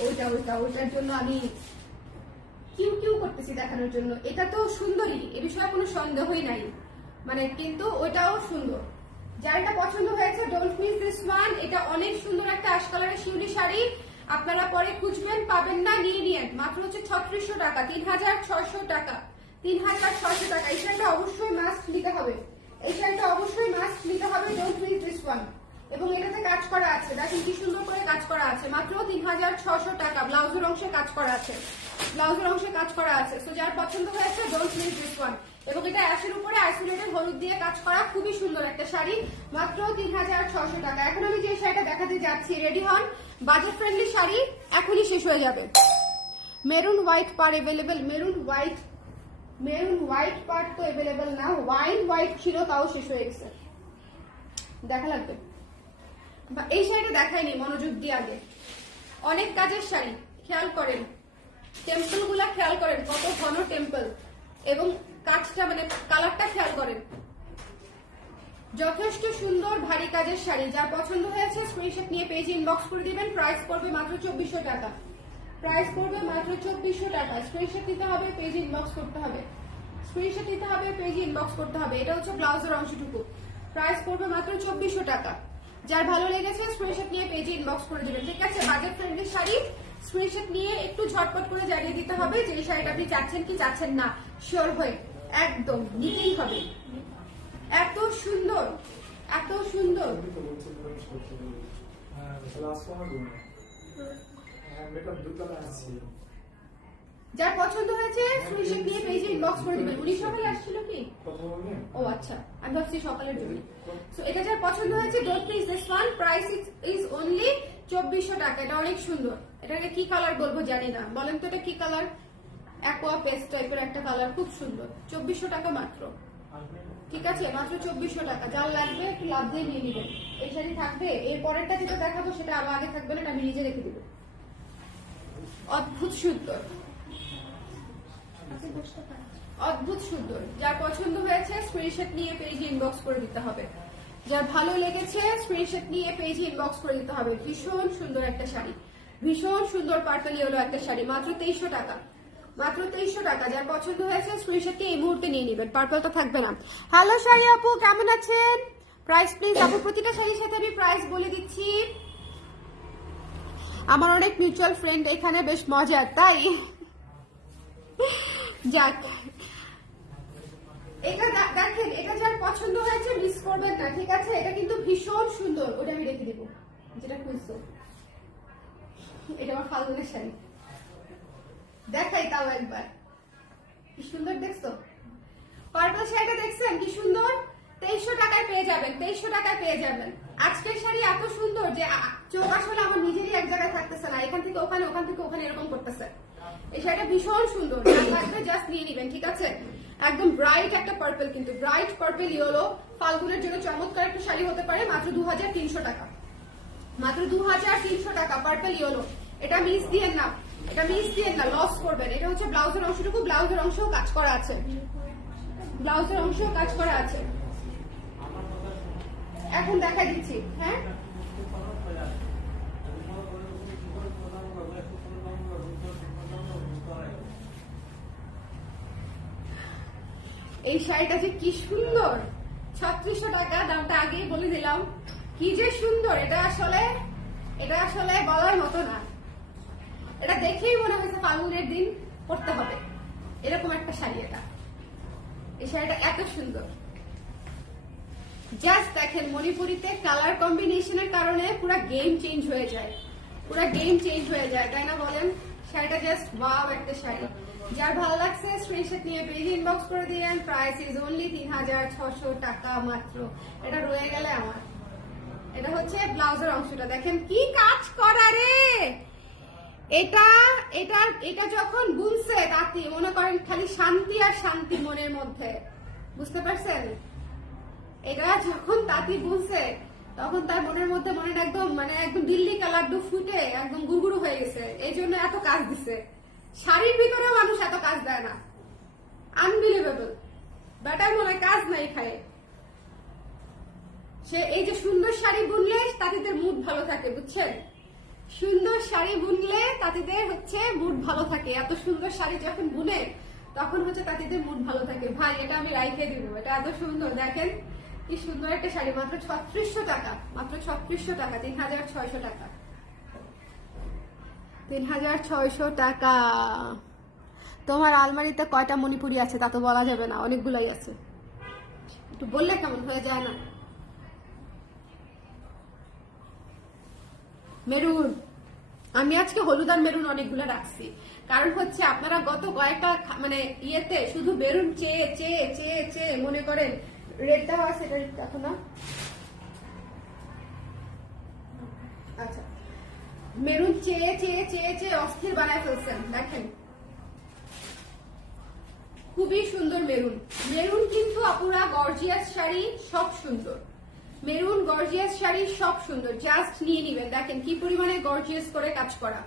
ওইটার জন্য আমি কিউ করতেছি দেখানোর জন্য। এটা তো সুন্দরী, এ বিষয়ে কোনো সন্দেহই নাই, মানে কিন্তু ওইটাও সুন্দর। যার এটা পছন্দ হয়েছে ডোন্ট মিস দিস ওয়ান। এটা অনেক সুন্দর একটা অ্যাশ কালারের শিউলি শাড়ি। আপনারা পরে খুঁজবেন পাবেন না, নিয়ে নিন। মাত্র হচ্ছে 3600 টাকা, 3600 টাকা, 3600 টাকা। এই শাড়িটা অবশ্যই মাস্ট নিতে হবে, ডোন্ট মিস দিস ওয়ান। এবং এটাতে কাজ করা আছে, দেখেন কি সুন্দর করে কাজ করা আছে। মাত্র 3600 টাকা। ব্লাউজের অংশে কাজ করা আছে। সো যার পছন্দ হয়েছে ডোন্ট মিস দিস ওয়ান। এবং এটা অ্যাশের উপরে আইসোলেটেড হলুদ দিয়ে কাজ করা, খুবই সুন্দর একটা শাড়ি। মাত্র 3600 টাকা। এখন আমি যে শাড়িটা দেখাতে যাচ্ছি, রেডি হন। বাজেট ফ্রেন্ডলি শাড়ি এখনই শেষ হয়ে যাবে। মেরুন হোয়াইট পার এভেলেবেল। মেরুন হোয়াইট পার তো এভেলেবেল না, ওয়াইন হোয়াইট ছিল, তাও শেষ হয়ে গেছে। দেখা লাগবে। এই শাড়িটা দেখাইনি মনোযোগ দিয়ে আগে। অনেক কাজের শাড়ি, খেয়াল করেন টেম্পল গুলা, খেয়াল করেন কত ঘন টেম্পল, এবং কাজটা মানে কালারটা খেয়াল করেন। যথেষ্ট সুন্দর ভারী কাজের শাড়ি। যার পছন্দ হয়েছে স্ক্রিনশট নিয়ে পেজে ইনবক্স করে দিবেন। প্রাইস পড়বে মাত্র 2400 টাকা। স্ক্রিনশট নিতে হবে, পেজে ইনবক্স করতে হবে। এটা হচ্ছে ব্লাউজের অংশটুকু। প্রাইস পড়বে মাত্র 2400 টাকা। যার ভালো লেগেছে স্ক্রিনশট নিয়ে পেজে ইনবক্স করে দিবেন, ঠিক আছে? বাজেট ফ্রেন্ডলি শাড়ি, স্ক্রিনশট নিয়ে একটু ঝটপট করে জানিয়ে দিতে হবে যে এই শাড়িটা আপনি চাচ্ছেন কি চাচ্ছেন না, শিওর হয়ে একদম নিতেই হবে। এত সুন্দর। যার পছন্দ হয়েছে স্ক্রিনশট নিয়ে পেজে ইনবক্স করে দিবেন। উনি সকালে আসছিল কি? ও আচ্ছা, আমি ভাবছি সকালের জন্য। সো এটা যার পছন্দ হয়েছে don't miss this one. Price is only 2400 টাকা। এটা অনেক সুন্দর। এটাকে কি কালার বলবো জানি না, বলেন তো এটা কি কালার? অ্যাকোয়া পেস্ট টাইপের একটা কালার, খুব সুন্দর। 2400 টাকা মাত্র, ঠিক আছে? মাত্র 2400 টাকা। যার লাগবে একটু লাভ দিয়ে নিয়ে নিবেন। এই শাড়ি থাকবে। এর পরেরটা যেটা দেখাবো সেটা আরো আগে থাকবে না, এটা আমি নিজে রেখে দিব। অদ্ভুত সুন্দর। যার পছন্দ হয়েছে স্ক্রিনশট নিয়ে পেজে ইনবক্স করে দিতে হবে। যার ভালো লেগেছে স্ক্রিনশট নিয়ে পেজে ইনবক্স করে দিতে হবে। ভীষণ সুন্দর একটা শাড়ি, ভীষণ সুন্দর পার্পল ইয়েলো একটা শাড়ি। মাত্র 2300 টাকা। যার পছন্দ হয়েছে স্ক্রিনশট এই মুহূর্তে নিয়ে নেবেন, পার্পলটা থাকবে না। হ্যালো শাড়ি আপু, কেমন আছেন? প্রাইস প্লিজ আপু। প্রতিটা শাড়ির সাথে আমি প্রাইস বলে দিচ্ছি। আমার অনেক মিউচুয়াল ফ্রেন্ড এখানে, বেশ মজার, তাই যাক। এটা দেখেন, এটা যার পছন্দ হয়েছে মিস করবেন না, ঠিক আছে? এটা কিন্তু ভীষণ সুন্দর। ওটা আমি রেখে দিব, যেটা খুঁজছো। এটা আমার ফাল্গুনের শাড়ি, দেখাই তাও একবার। কি সুন্দর দেখছো পার্পল শাড়িটা, দেখছেন কি সুন্দর? 2300 টাকায় পেয়ে যাবেন। আজকের শাড়ি এত সুন্দর যে চোখ আসলে আমার নিজেরই এক জায়গায় থাকতেছে না, এখান থেকে ওখানে, ওখান থেকে ওখানে এরকম করতেছে। এই শাড়িটা ভীষণ সুন্দর, লাগবে জাস্ট নিয়ে নিবেন, ঠিক আছে? একদম ব্রাইট একটা পার্পল, কিন্তু ব্রাইট পার্পল ইয়েলো ফাল্গুনের জন্য চমৎকার একটা শাড়ি হতে পারে। মাত্র 2300 টাকা। Purple yellow. এটা মিস দিয়েন না, লস করবেন। এটা হচ্ছে ব্লাউজের অংশটুকু, ব্লাউজের অংশেও কাজ করা আছে। ব্লাউজের অংশ কাজ করা আছে। এখন দেখা দিচ্ছি। হ্যাঁ, এই শাড়িটা যে কি সুন্দর, 3600 টাকা, দামটা আগেই বলে দিলাম। কি যে সুন্দর, এটা আসলে বলার মতো না। এটা দেখেই মনে হয়েছে ফাল্গুনের দিন পড়তে হবে, এরকম একটা শাড়ি। এটা, এই শাড়িটা এত সুন্দর। জাস্ট দেখেন, মণিপুরিতে কালার কম্বিনেশনের কারণে পুরো গেম চেঞ্জ হয়ে যায়, তাই না বলেন? শাড়িটা জাস্ট ওয়াও একটা শাড়ি। যার ভালো লাগছে স্ক্রিনশট নিয়ে পেজে ইনবক্স করে দিয়েন। প্রাইস ইজ অনলি 3600 টাকা মাত্র। এটা রয়ে গেলে আমার। এটা হচ্ছে ব্লাউজের অংশটা, দেখেন কি কাজ করা রে। এটা যখন বুনছে তাঁতি, মনে করেন খালি শান্তি আর শান্তি মনের মধ্যে, বুঝতে পারছেন? এটা যখন তাঁতি বুনছে তখন তার মনের মধ্যে একদম দিল্লি কালার ফুটে একদম গুড়গুড়ো হয়ে গেছে। এই জন্য এত কাজ দিছে। শাড়ির ভিতরে মানুষ এত কাজ দেয় না, আনবিলিভেবল। বেটার মনে হয় কাজ নাই খায়। সে এই যে সুন্দর শাড়ি বুনলে তাঁতিদের মুড ভালো থাকে, বুঝছেন? সুন্দর শাড়ি বুনলে তাঁতিদের হচ্ছে মুড ভালো থাকে। এত সুন্দর শাড়ি যখন বুনে তখন হচ্ছে তাঁতিদের মুড ভালো থাকে। ভাই, এটা আমি রাইখে দিব। এটা এত সুন্দর, দেখেন কি সুন্দর একটা শাড়ি। মাত্র 3600 টাকা, মাত্র 3600 টাকা, 3600 টাকা, 3600 টাকা। তোমার আলমারিতে কয়টা মণিপুরি আছে তা তো বলা যাবে না, অনেকগুলোই আছে। একটু বললে কেমন হয়ে যায় না? মেরুন, আমি আজকে হলুদ আর মেরুন অনেকগুলো রাখছি, কারণ হচ্ছে আপনারা গত কয়েকটা ইয়েতে শুধু মেরুন চেয়ে চেয়ে চেয়ে চেয়ে মনে করেন রেড দেওয়া আছে, এটা দেখো না। আচ্ছা, মেরুন চেয়ে চেয়ে চেয়ে চেয়ে অস্থির বানায় ফেলছেন। দেখেন খুবই সুন্দর মেরুন। মেরুন কিন্তু আপুরা গর্জিয়াস শাড়ি সব সুন্দর, মেরুন গর্জিয়াস শাড়ি সব সুন্দর। জাস্ট নিয়ে নিবেন। দেখেন কি পরিমাণে গর্জিয়াস করে কাজ করা,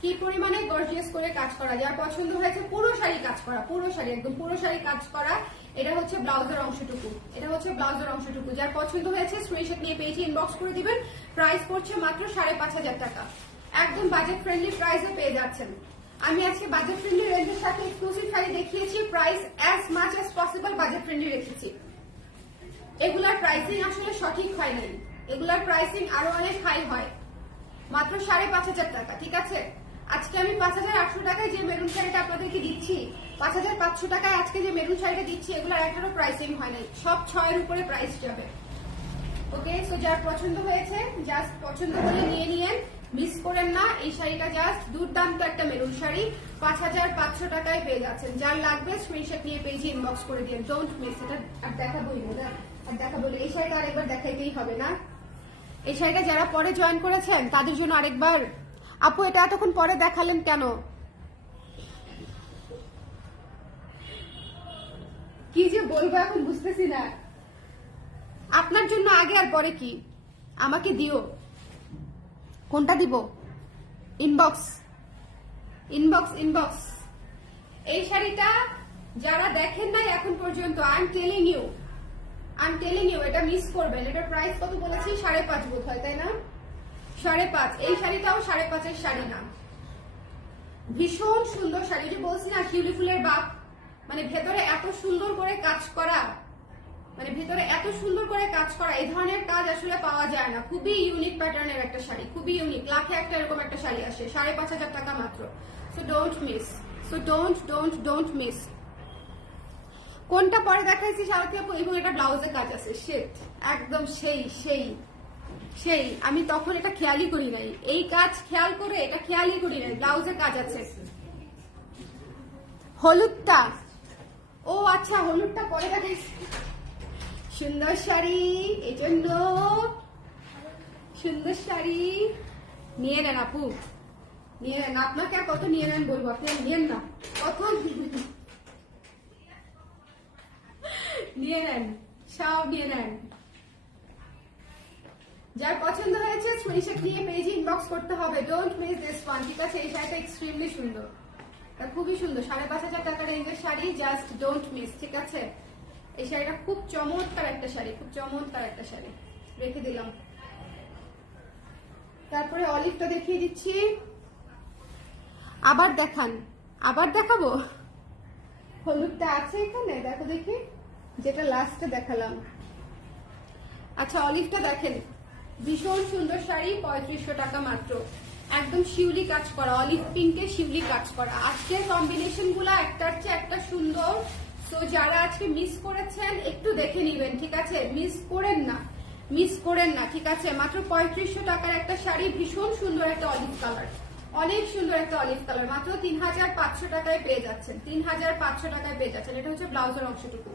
কি পরিমাণে গর্জিয়াস করে কাজ করা। যার পছন্দ হয়েছে পুরো শাড়ি কাজ করা, পুরো শাড়ি একদম পুরো শাড়ি কাজ করা। এটা হচ্ছে ব্লাউজের অংশটুকু, এটা হচ্ছে ব্লাউজের অংশটুকু। যার পছন্দ হয়েছে স্ক্রিনশট নিয়ে পেজে ইনবক্স করে দিবেন। প্রাইস পড়ছে মাত্র 5500 টাকা। একদম বাজেট ফ্রেন্ডলি প্রাইসে পেয়ে যাচ্ছেন। আমি আজকে বাজেট ফ্রেন্ডলি রেঞ্জের সাথে এক্সক্লুসিভ শাড়ি দেখিয়েছি। Price as much as possible budget friendly রেখেছি। এগুলার প্রাইসিং আসলে সঠিক হয় নাই, এগুলার প্রাইসিং আরো অনেক হাই হয়। মাত্র 5500 টাকা, ঠিক আছে? আজকে আমি 5800 টাকায় যে মেরুন শাড়িটা আপনাদেরকে দিচ্ছি, 5500 টাকায় আজকে যে মেরুন শাড়িটা দিচ্ছি, এগুলার এখনো প্রাইসিং হয় নাই। সব 6 এর উপরে প্রাইস যাবে। ওকে, সো যার পছন্দ হয়েছে জাস্ট পছন্দ করে নিয়ে নিয়েন, মিস করেন না। এই শাড়িটা জাস্ট দুর্দান্ত একটা মেরুন শাড়ি, 5500 টাকায় পেয়ে যাচ্ছেন। যার লাগবে স্ক্রিনশট নিয়ে পেজে ইনবক্স করে দিন। Don't miss. এটা আর দেখাবোই না, আর দেখাবো। এই শাড়িটা আরেকবার দেখাইতেই হবে না। এই শাড়িটা যারা পরে জয়েন করেছেন তাদের জন্য আরেকবার। আপু, এটা এতক্ষণ পরে দেখালেন কেন? কি যে বলবো এখন বুঝতেছি না। আপনার জন্য আগে আর পরে কি? আমাকে দিও। কোনটা দিব? Inbox, inbox, inbox. এই শাড়িটা যারা দেখেন নাই এখন পর্যন্ত, আই এম টেলিং ইউ, এটা মিস করবেন। এটার প্রাইস কত বলেছি? 5.5 বোধ হয়, তাই না? 5.5। এই শাড়িটাও 5.5 শাড়ি না, ভীষণ সুন্দর শাড়ি। যে বলছি না শিউলি ফুলের বাপ, ভেতরে এত সুন্দর করে কাজ করা, ভেতরে এত সুন্দর করে কাজ করা, এই ধরনের কাজ আসলে পাওয়া যায় না। খুবই ইউনিক প্যাটার্নের একটা শাড়ি, খুবই ইউনিক। লাখে একটা এরকম একটা শাড়ি আসে, 5500 টাকা মাত্র। So don't miss, so don't miss. কোনটা পরে দেখাইছি সারথী আপু? এবং এটা ব্লাউজে কাজ আছে, শেট একদম সেই আমি তখন এটা খেয়ালই করি নাই। এই কাজ খেয়াল করে এটা খেয়ালই করি নাই, ব্লাউজে কাজ আছে। হলুদটা, ও আচ্ছা, হলুদটা পরে দেখাইছি। সুন্দর শাড়ি, এই জন্য সুন্দর শাড়ি নিয়ে নেন আপু, নিয়ে নেন। আপনাকে আর কত নিয়ে নেন বলবো, আপনি নিয়েন না, কত নিয়ে নেন, সব নিয়ে নেন। যার পছন্দ হয়েছে স্ক্রিনশট নিয়ে পেজে ইনবক্স করতে হবে। ডোন্ট মিস দিস ওয়ান, ঠিক আছে? এই শাড়িটা এক্সট্রিমলি সুন্দর, খুবই সুন্দর। 5500 টাকা রেঞ্জের শাড়ি, জাস্ট ডোন্ট মিস, ঠিক আছে? এই শাড়িটা খুব চমৎকার একটা শাড়ি, খুব চমৎকার একটা শাড়ি, রেখে দিলাম। তারপরে অলিভটা দেখিয়ে দিচ্ছি। আবার দেখান, আবার দেখাবো। হলুদটা আছে এখানে, দেখো দেখি, যেটা লাস্টে দেখালাম। আচ্ছা অলিভটা দেখেন, ভীষণ সুন্দর শাড়ি, 3500 টাকা মাত্র। একদম শিউলি কাজ করা, অলিভ পিঙ্কে শিউলি কাজ করা। আজকের কম্বিনেশন গুলা একটার চেয়ে একটা সুন্দর। তো যারা আজকে মিস করেছেন একটু দেখে নিবেন, ঠিক আছে? মিস করেন না, মিস করেন না, ঠিক আছে? মাত্র 3500 টাকার একটা শাড়ি, ভীষণ সুন্দর একটা অলিভ কালার, অনেক সুন্দর একটা অলিভ কালার, মাত্র 3500 টাকায় পেয়ে যাচ্ছেন, 3500 টাকায় পেয়ে যাচ্ছেন। এটা হচ্ছে ব্লাউজের অংশটুকু।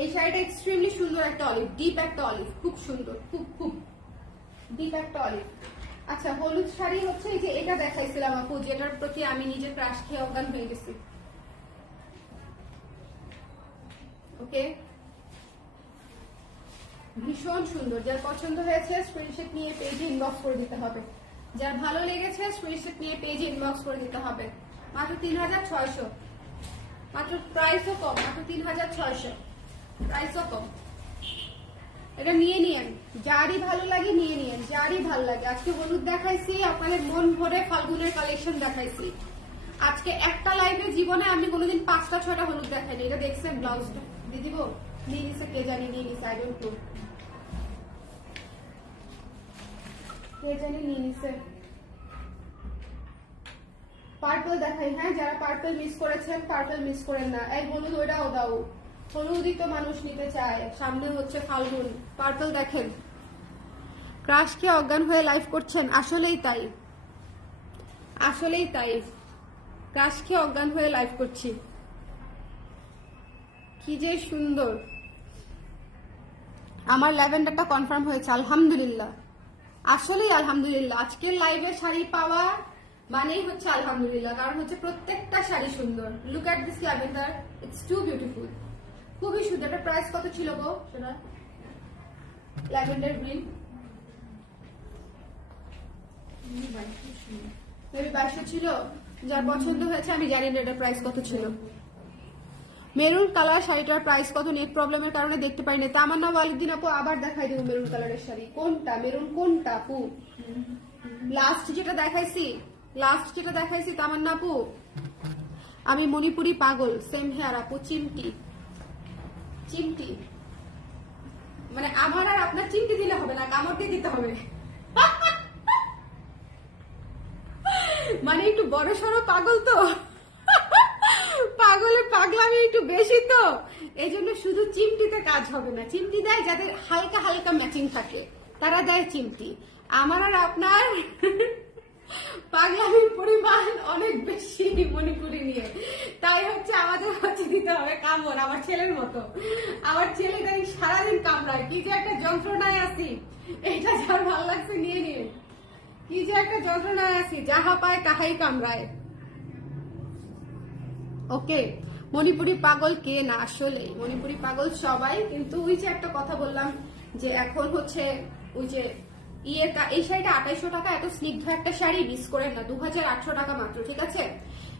এই শাড়িটা এক্সট্রিমলি সুন্দর একটা অলিভ, ডিপ একটা অলিভ, খুব সুন্দর, খুব খুব ডিপ একটা অলিভ। আচ্ছা হলুদ শাড়ি হচ্ছে এই যে এটা দেখাইছিলাম আপু, যেটার প্রতি আমি নিজে ক্রাশ খেয়ে অজ্ঞান হয়ে গেছি। ওকে, ভীষণ সুন্দর। যার পছন্দ হয়েছে স্ক্রিনশট নিয়ে পেজে ইনবক্স করে দিতে হবে, যার ভালো লেগেছে স্ক্রিনশট নিয়ে পেজে ইনবক্স করে দিতে হবে। মাত্র 3600, মাত্র প্রাইসও কম, মাত্র 3600, প্রাইসও কম। এটা নিয়ে নিয়েন, যারই ভালো লাগে নিয়ে নিয়েন, যারই ভালো লাগে। আজকে হলুদ দেখাইছি, আপনাদের মন ভরে ফাল্গুনের কালেকশন দেখাইছি। আজকে একটা লাইভে জীবনে আমি কোনোদিন 5টা 6টা হলুদ দেখাইনি। এটা দেখছেন ব্লাউজটা দিয়ে দিব, নিয়ে নিছে কে জানি, নিয়ে নিছে, আই ডোন্ট নো কে জানি নিয়ে নিছে। পার্পল দেখাই, হ্যাঁ যারা পার্পল মিস করেছেন পার্পল মিস করেন না। এই হলুদ ওইটাও দাও, হলুদই তো মানুষ নিতে চায়, সামনে হচ্ছে ফাল্গুন। পার্পল দেখেন, ক্রাশ খেয়ে অজ্ঞান হয়ে লাইভ করছেন, আসলেই তাই, আসলেই তাই, ক্রাশ খেয়ে অজ্ঞান হয়ে লাইভ করছি। কি যে সুন্দর। আমার ল্যাভেন্ডারটা কনফার্ম হয়েছে, আলহামদুলিল্লাহ, আসলেই আলহামদুলিল্লাহ। আজকের লাইভে শাড়ি পাওয়া মানেই হচ্ছে আলহামদুলিল্লাহ, কারণ হচ্ছে প্রত্যেকটা শাড়ি সুন্দর। Look at this lavender, it's too beautiful, খুবই সুন্দর। এটা প্রাইস কত ছিল গো সোনা? ল্যাভেন্ডার গ্রিন মেবি 2200 ছিল। যার পছন্দ হয়েছে আমি জানি না এটার প্রাইস কত ছিল। মেরুন কালার শাড়িটার প্রাইস কত? নেট প্রবলেমের কারণে দেখতে পাই না। তামান্না ওয়ালিদ্দিন আপু আবার দেখাই দেবো মেরুন কালারের শাড়ি। কোনটা মেরুন, কোনটা আপু? লাস্ট যেটা দেখাইছি, লাস্ট যেটা দেখাইছি তামান্না আপু। আমি মণিপুরি পাগল, সেম হেয়ার আপু। চিমটি, চিমটি মানে আমার আর আপনার চিমটি দিলে হবে না, কামড় দিয়ে দিতে হবে। মানে একটু বড় সড়ো পাগল তো, পাগলের পাগলামি একটু বেশি তো, এই জন্য শুধু চিমটিতে কাজ হবে না। চিমটি দেয় যাদের হালকা হালকা ম্যাচিং থাকে, তারা দেয় চিমটি। আমার আর আপনার পাগলামির পরিমাণ অনেক বেশি মণিপুরি নিয়ে, তাই হচ্ছে আমাদের হচ্ছে দিতে হবে কামড়। আমার ছেলের মতো, আমার ছেলেটা সারাদিন কামড়ায়, কি যে একটা যন্ত্রণায় আছি। এটা যার ভালো লাগছে নিয়ে নিয়ে, কি যে একটা যন্ত্রণায় আছি, যাহা পায় তাহাই কামড়ায়। ওকে, মণিপুরি পাগল কে না? আসলে মণিপুরি পাগল সবাই, কিন্তু ওই যে একটা কথা বললাম যে এখন হচ্ছে ওই যে ইয়েটা, এই শাড়িটা 2800 টাকা, এত স্নিগ্ধ একটা শাড়ি মিস করেন না। 2800 টাকা মাত্র, ঠিক আছে?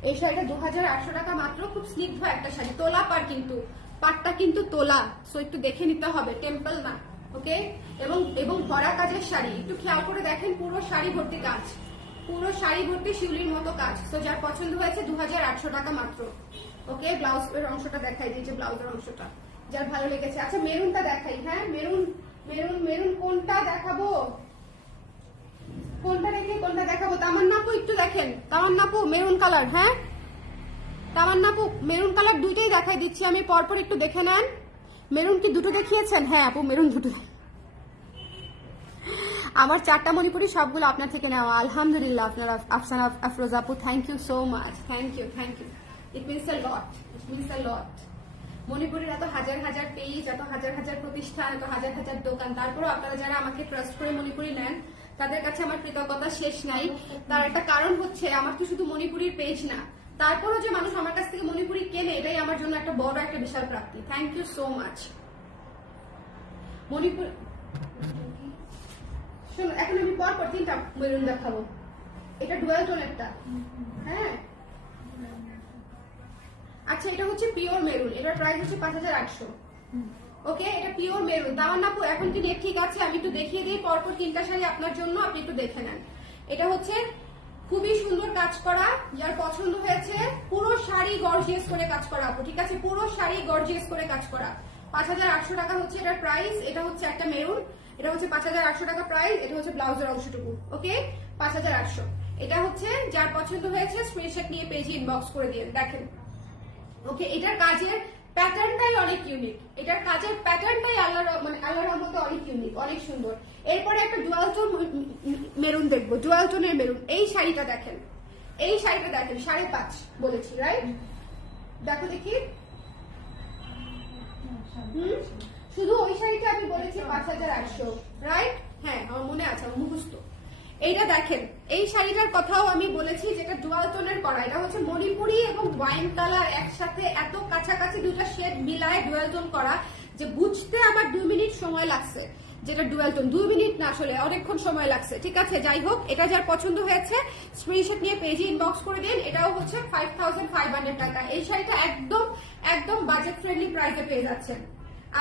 এই শাড়িটা 2800 টাকা মাত্র, খুব স্নিগ্ধ একটা শাড়ি। তোলা পার কিন্তু, পাটটা কিন্তু তোলা, সো একটু দেখে নিতে হবে, টেম্পল না। ওকে, এবং এবং ভরা কাজের শাড়ি, একটু খেয়াল করে দেখেন, পুরো শাড়ি ভর্তি কাজ, পুরো শাড়ি ভর্তি শিউলির মতো কাজ। তো যার পছন্দ হয়েছে 2800 টাকা মাত্র। ওকে, ব্লাউজের অংশটা দেখাই দিয়েছে, ব্লাউজের অংশটা যার ভালো লেগেছে। আচ্ছা মেরুনটা দেখাই, হ্যাঁ মেরুন, মেরুন মেরুন কোনটা দেখাবো, কোনটা রেখে কোনটা দেখাবো? তামান্না আপু একটু দেখেন, তামান্না আপু মেরুন কালার, হ্যাঁ তামান্না আপু মেরুন কালার দুইটাই দেখাই দিচ্ছি আমি, পরপর একটু দেখে নেন। মেরুন কি দুটো দেখিয়েছেন? হ্যাঁ আপু মেরুন দুটো। আমার 4টা মণিপুরি সবগুলো আপনার থেকে নেওয়া, আলহামদুলিল্লাহ। আপনার আফসানা আফরোজা আপু, thank you so much, thank you, thank you. It means a lot, it means a lot. মণিপুরের এত হাজার হাজার পেজ, এত হাজার হাজার প্রতিষ্ঠান, এত হাজার হাজার দোকান, তারপরেও আপনারা যারা আমাকে ট্রাস্ট করে মণিপুরি নেন, তাদের কাছে আমার কৃতজ্ঞতা শেষ নাই। তার একটা কারণ হচ্ছে, আমার তো শুধু মণিপুরির পেজ না, তারপরও যে মানুষ আমার কাছ থেকে মণিপুরি কেনে, এটাই আমার জন্য একটা বড় একটা বিশাল প্রাপ্তি। Thank you so much. Manipur শোনো, এখন আমি পরপর 3টা মেরুন দেখাবো। এটা ডুয়াল টোনেরটা, হ্যাঁ আচ্ছা এটা হচ্ছে পিওর মেরুন, এটার প্রাইস হচ্ছে 5800। ওকে, এটা পিওর মেরুন। দাওয়ান আপু এখন কি নেট ঠিক আছে? আমি একটু দেখিয়ে দিই পরপর তিনটা শাড়ি আপনার জন্য, আপনি একটু দেখে নেন। এটা হচ্ছে খুবই সুন্দর কাজ করা, যার পছন্দ হয়েছে পুরো শাড়ি গর্জিয়াস করে কাজ করা আপু, ঠিক আছে? পুরো শাড়ি গর্জিয়াস করে কাজ করা। 5800 টাকা হচ্ছে এটার প্রাইস। এটা হচ্ছে একটা মেরুন, এটা হচ্ছে 5800 টাকা প্রাইস। এটা হচ্ছে ব্লাউজের অংশটুকু। ওকে, 5800। এটা হচ্ছে যার পছন্দ হয়েছে স্ক্রিনশট নিয়ে পেজে ইনবক্স করে দিয়ে দেখেন। ওকে, এটার কাজের প্যাটার্নটাই অনেক ইউনিক, এটার কাজের প্যাটার্নটাই আল্লাহর রহমতে অনেক ইউনিক, অনেক সুন্দর। এরপরে একটা ডুয়াল টোন মেরুন দেখবো, ডুয়াল টোনের মেরুন। এই শাড়িটা দেখেন, এই শাড়িটা দেখেন, 5.5 বলেছি রাইট? দেখো দেখি, শুধু ওই শাড়িটা আমি বলেছি 5800 রাইট? হ্যাঁ আমার মনে আছে, আমার মুখস্থ। এইটা দেখেন, এই শাড়িটার কথাও আমি বলেছি যেটা ডুয়াল টোনের করা। এটা হচ্ছে মণিপুরি এবং ওয়াইন কালার একসাথে এত কাছাকাছি দুটো শেড মিলায় ডুয়াল টোন করা যে বুঝতে আমার 2 মিনিট সময় লাগছে। যেটা ডুয়াল টোন 2 মিনিট না, আসলে অনেকক্ষণ সময় লাগছে। ঠিক আছে, যাই হোক, এটা যার পছন্দ হয়েছে স্ক্রিনশট নিয়ে পেজে ইনবক্স করে দিন। এটাও হচ্ছে 5500 টাকা। এই শাড়িটা একদম একদম বাজেট ফ্রেন্ডলি প্রাইসে পেয়ে যাচ্ছেন।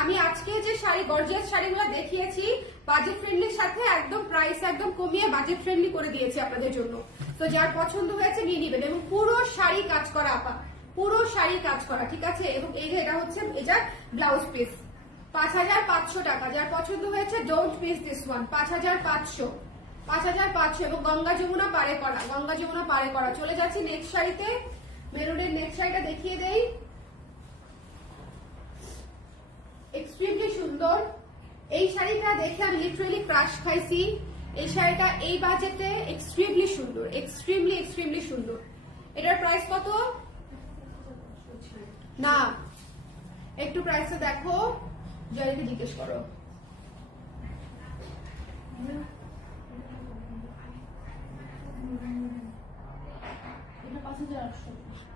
আমি আজকে যে শাড়ি গর্জিয়াস শাড়িগুলো দেখিয়েছি বাজেট ফ্রেন্ডলির সাথে একদম প্রাইস একদম কমিয়ে বাজেট ফ্রেন্ডলি করে দিয়েছি আপনাদের জন্য। তো যার পছন্দ হয়েছে নিয়ে নেবেন। এবং পুরো শাড়ি কাজ করা আপা, পুরো শাড়ি কাজ করা, ঠিক আছে? এবং এই যে এটা হচ্ছে এটা ব্লাউজ পিস, 5500 টাকা। যার পছন্দ হয়েছে ডোন্ট মিস দিস ওয়ান, 5500 এবং গঙ্গা যমুনা পারে করা, গঙ্গা যমুনা পারে করা। চলে যাচ্ছি নেক্সট শাড়িতে, মেরুনের নেক্সট শাড়িটা দেখিয়ে দেই। এক্সট্রিমলি সুন্দর এই শাড়িটা দেখে আমি লিটারালি ক্রাশ খাইছি। এই শাড়িটা এই বাজেটে এক্সট্রিমলি সুন্দর, এক্সট্রিমলি এক্সট্রিমলি সুন্দর। এটার প্রাইস কত? না, একটু প্রাইসটা দেখো, জয়কে জিজ্ঞেস করো।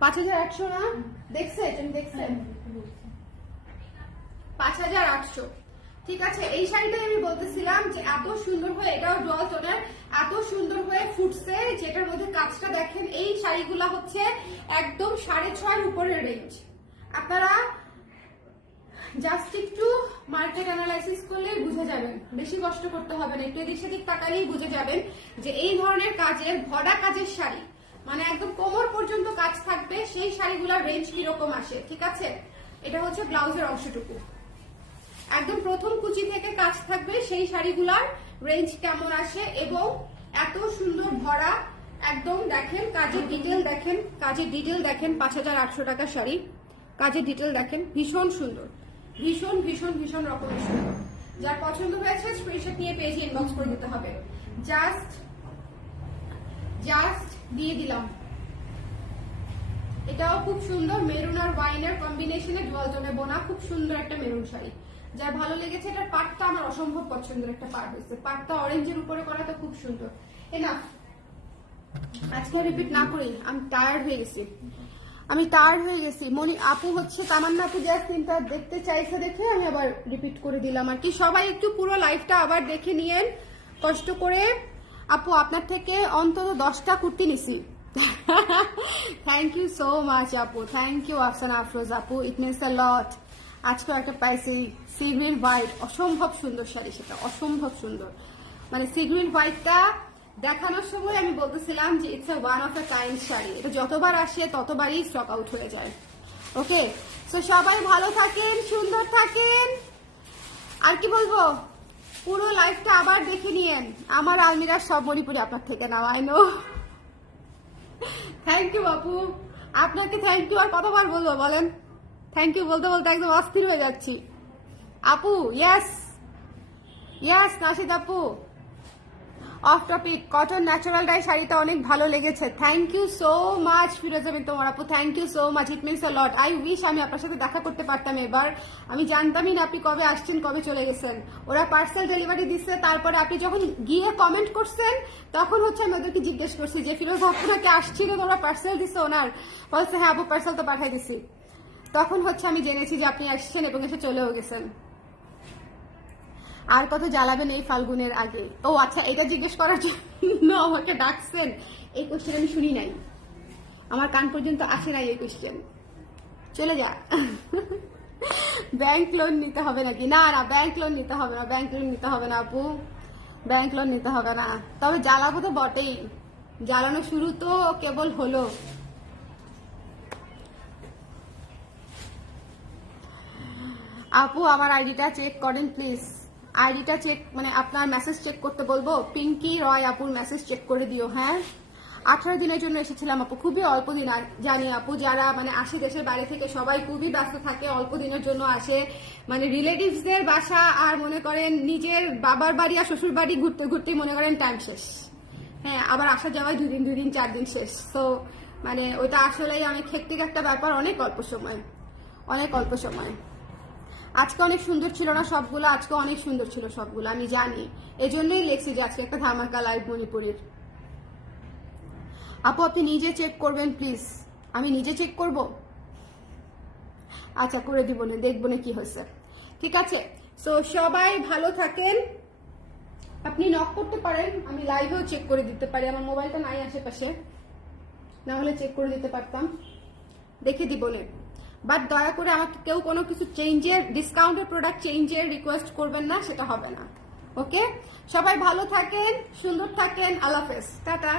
5800 না? দেখছেন? দেখছেন 5800। ঠিক আছে, এই শাড়িটাই আমি বলতেছিলাম যে এত সুন্দর হয়ে, এটাও ডুয়াল টোনের, এত সুন্দর হয়ে ফুটছে যেটার মধ্যে কাজটা দেখেন। এই শাড়িগুলা হচ্ছে একদম 6.5 উপরের রেঞ্জ। আপনারা জাস্ট একটু মার্কেট অ্যানালাইসিস করলে বুঝে যাবেন, বেশি কষ্ট করতে হবে না, একটু এদিক সেদিক তাকালেই বুঝে যাবেন যে এই ধরনের কাজের ভরা কাজের শাড়ি, মানে একদম কোমর পর্যন্ত কাজ থাকবে, সেই শাড়িগুলোর রেঞ্জ কিরকম আসে। ঠিক আছে, এটা হচ্ছে ব্লাউজের অংশটুকু, একদম প্রথম কুচি থেকে কাজ থাকবে, সেই শাড়িগুলার রেঞ্জ কেমন আসে। এবং এত সুন্দর ভরা একদম দেখেন, কাজের ডিটেল দেখেন, কাজের ডিটেল দেখেন। 5800 টাকা শাড়ি, কাজের ডিটেল দেখেন, ভীষণ সুন্দর, ভীষণ ভীষণ ভীষণ রকমের সুন্দর। যার পছন্দ হয়েছে স্ক্রিনশট নিয়ে পেজে ইনবক্স করে দিতে হবে। জাস্ট দিয়ে দিলাম। এটাও খুব সুন্দর, মেরুন আর ওয়াইনের কম্বিনেশনে ডুয়াল টোনে বোনা, খুব সুন্দর একটা মেরুন শাড়ি। যার ভালো লেগেছে, এটার পাটটা আমার অসম্ভব পছন্দের একটা পাট হয়েছে, পাটটা অরেঞ্জের উপরে করা, তো খুব সুন্দর। এনাফ, আজকে রিপিট না করি, আমি টায়ার্ড হয়ে গেছি। মনি আপু হচ্ছে তামান্না আপু যে সিনটা দেখতে চাইছে দেখে আমি আবার রিপিট করে দিলাম আর কি। সবাই একটু পুরো লাইভটা আবার দেখে নিয়েন কষ্ট করে। আপু আপনার থেকে অন্তত 10টা কুর্তি নিছি। থ্যাংক ইউ সো মাচ আপু, থ্যাংক ইউ আফসানা আফরোজ আপু, ইট মিনস আ লট। আজকে একটা পাইছি সিগ্রিন হোয়াইট, অসম্ভব সুন্দর শাড়ি, সেটা অসম্ভব সুন্দর। মানে সিগ্রিন হোয়াইটটা দেখানোর সময় আমি বলতেছিলাম যে it's a one of a kind sari, এটা যতবার আসে ততবারই স্টক আউট হয়ে যায়। ওকে, সো সবাই ভালো থাকেন, সুন্দর থাকেন। আর কি বলবো, পুরো লাইফটা আবার দেখে নিয়েন। আমার আলমিরার সব মণিপুরি আপনার থেকে নেওয়া, আই নো। থ্যাংক ইউ আপু, আপনাকে থ্যাংক ইউ আর কতবার বলবো বলেন? থ্যাংক ইউ বলতে বলতে একদম অস্থির হয়ে যাচ্ছি। আপু ইয়েস নাসিদ আপু, off topic, cotton natural dye শাড়িটা অনেক ভালো লেগেছে। Thank you so much Firoza Bin তোমার আপু, thank you so much, it means a lot. I wish আমি আপনার সাথে দেখা করতে পারতাম এবার, আমি জানতামই না আপনি কবে আসছেন, কবে চলে গেছেন। ওরা পার্সেল ডেলিভারি দিচ্ছে, তারপরে আপনি যখন গিয়ে কমেন্ট করছেন তখন হচ্ছে আমি ওদেরকে জিজ্ঞেস করছি যে ফিরোজ আপনাকে আসছিল, তোমরা পার্সেল দিচ্ছে? ওনার বলছে হ্যাঁ আপু পার্সেল তো পাঠাই দিছি। তখন হচ্ছে আমি জেনেছি যে আপনি আসছেন এবং এসে চলেও গেছেন। আর কত জ্বালাবেন এই ফাল্গুনের আগে? ও আচ্ছা, এটা জিজ্ঞেস করার জন্য আমাকে ডাকছেন? এই কোশ্চেন আমি শুনি নাই, আমার কান পর্যন্ত আসে নাই এই কোশ্চেন। চলে যা। ব্যাংক লোন নিতে হবে নাকি? না না, ব্যাংক লোন নিতে হবে না, ব্যাংক লোন নিতে হবে না আপু, ব্যাংক লোন নিতে হবে না। তবে জ্বালাবো তো বটেই, জ্বালানো শুরু তো কেবল হলো। আপু আমার আইডিটা চেক করেন প্লিজ, আইডিটা চেক মানে আপনার মেসেজ চেক করতে বলবো? পিঙ্কি রয় আপুর মেসেজ চেক করে দিও। হ্যাঁ 18 দিনের জন্য এসেছিলাম আপু, খুবই অল্প দিন। জানি আপু যারা মানে আসে দেশের বাইরে থেকে সবাই খুবই ব্যস্ত থাকে, অল্প দিনের জন্য আসে, মানে রিলেটিভসদের বাসা আর মনে করেন নিজের বাবার বাড়ি আর শ্বশুর বাড়ি ঘুরতে ঘুরতেই মনে করেন টাইম শেষ। হ্যাঁ আবার আসা যাওয়ায় 2 দিন 4 দিন শেষ। তো মানে ওইটা আসলেই অনেক হেক্টিক একটা ব্যাপার, অনেক অল্প সময়, অনেক অল্প সময়। আজকে অনেক সুন্দর ছিল না সবগুলো? আজকে অনেক সুন্দর ছিল সবগুলো, আমি জানি, এই জন্যই লেখছি যে আজকে একটা ধামাকা লাইভ মণিপুরের। আপু আপনি নিজে চেক করবেন প্লিজ। আমি নিজে চেক করব? আচ্ছা করে দিব না, দেখবো না কি হয়েছে। ঠিক আছে, সো সবাই ভালো থাকেন। আপনি নক করতে পারেন, আমি লাইভেও চেক করে দিতে পারি, আমার মোবাইলটা নাই আশেপাশে, না হলে চেক করে দিতে পারতাম, দেখে দিব না। বাট দয়া করে আমাকে কেউ কোনো কিছু চেঞ্জের, ডিসকাউন্টের প্রোডাক্ট চেঞ্জের রিকোয়েস্ট করবেন না, সেটা হবে না। ওকে, সবাই ভালো থাকেন, সুন্দর থাকেন, আল্লাহ হাফেজ, টাটা।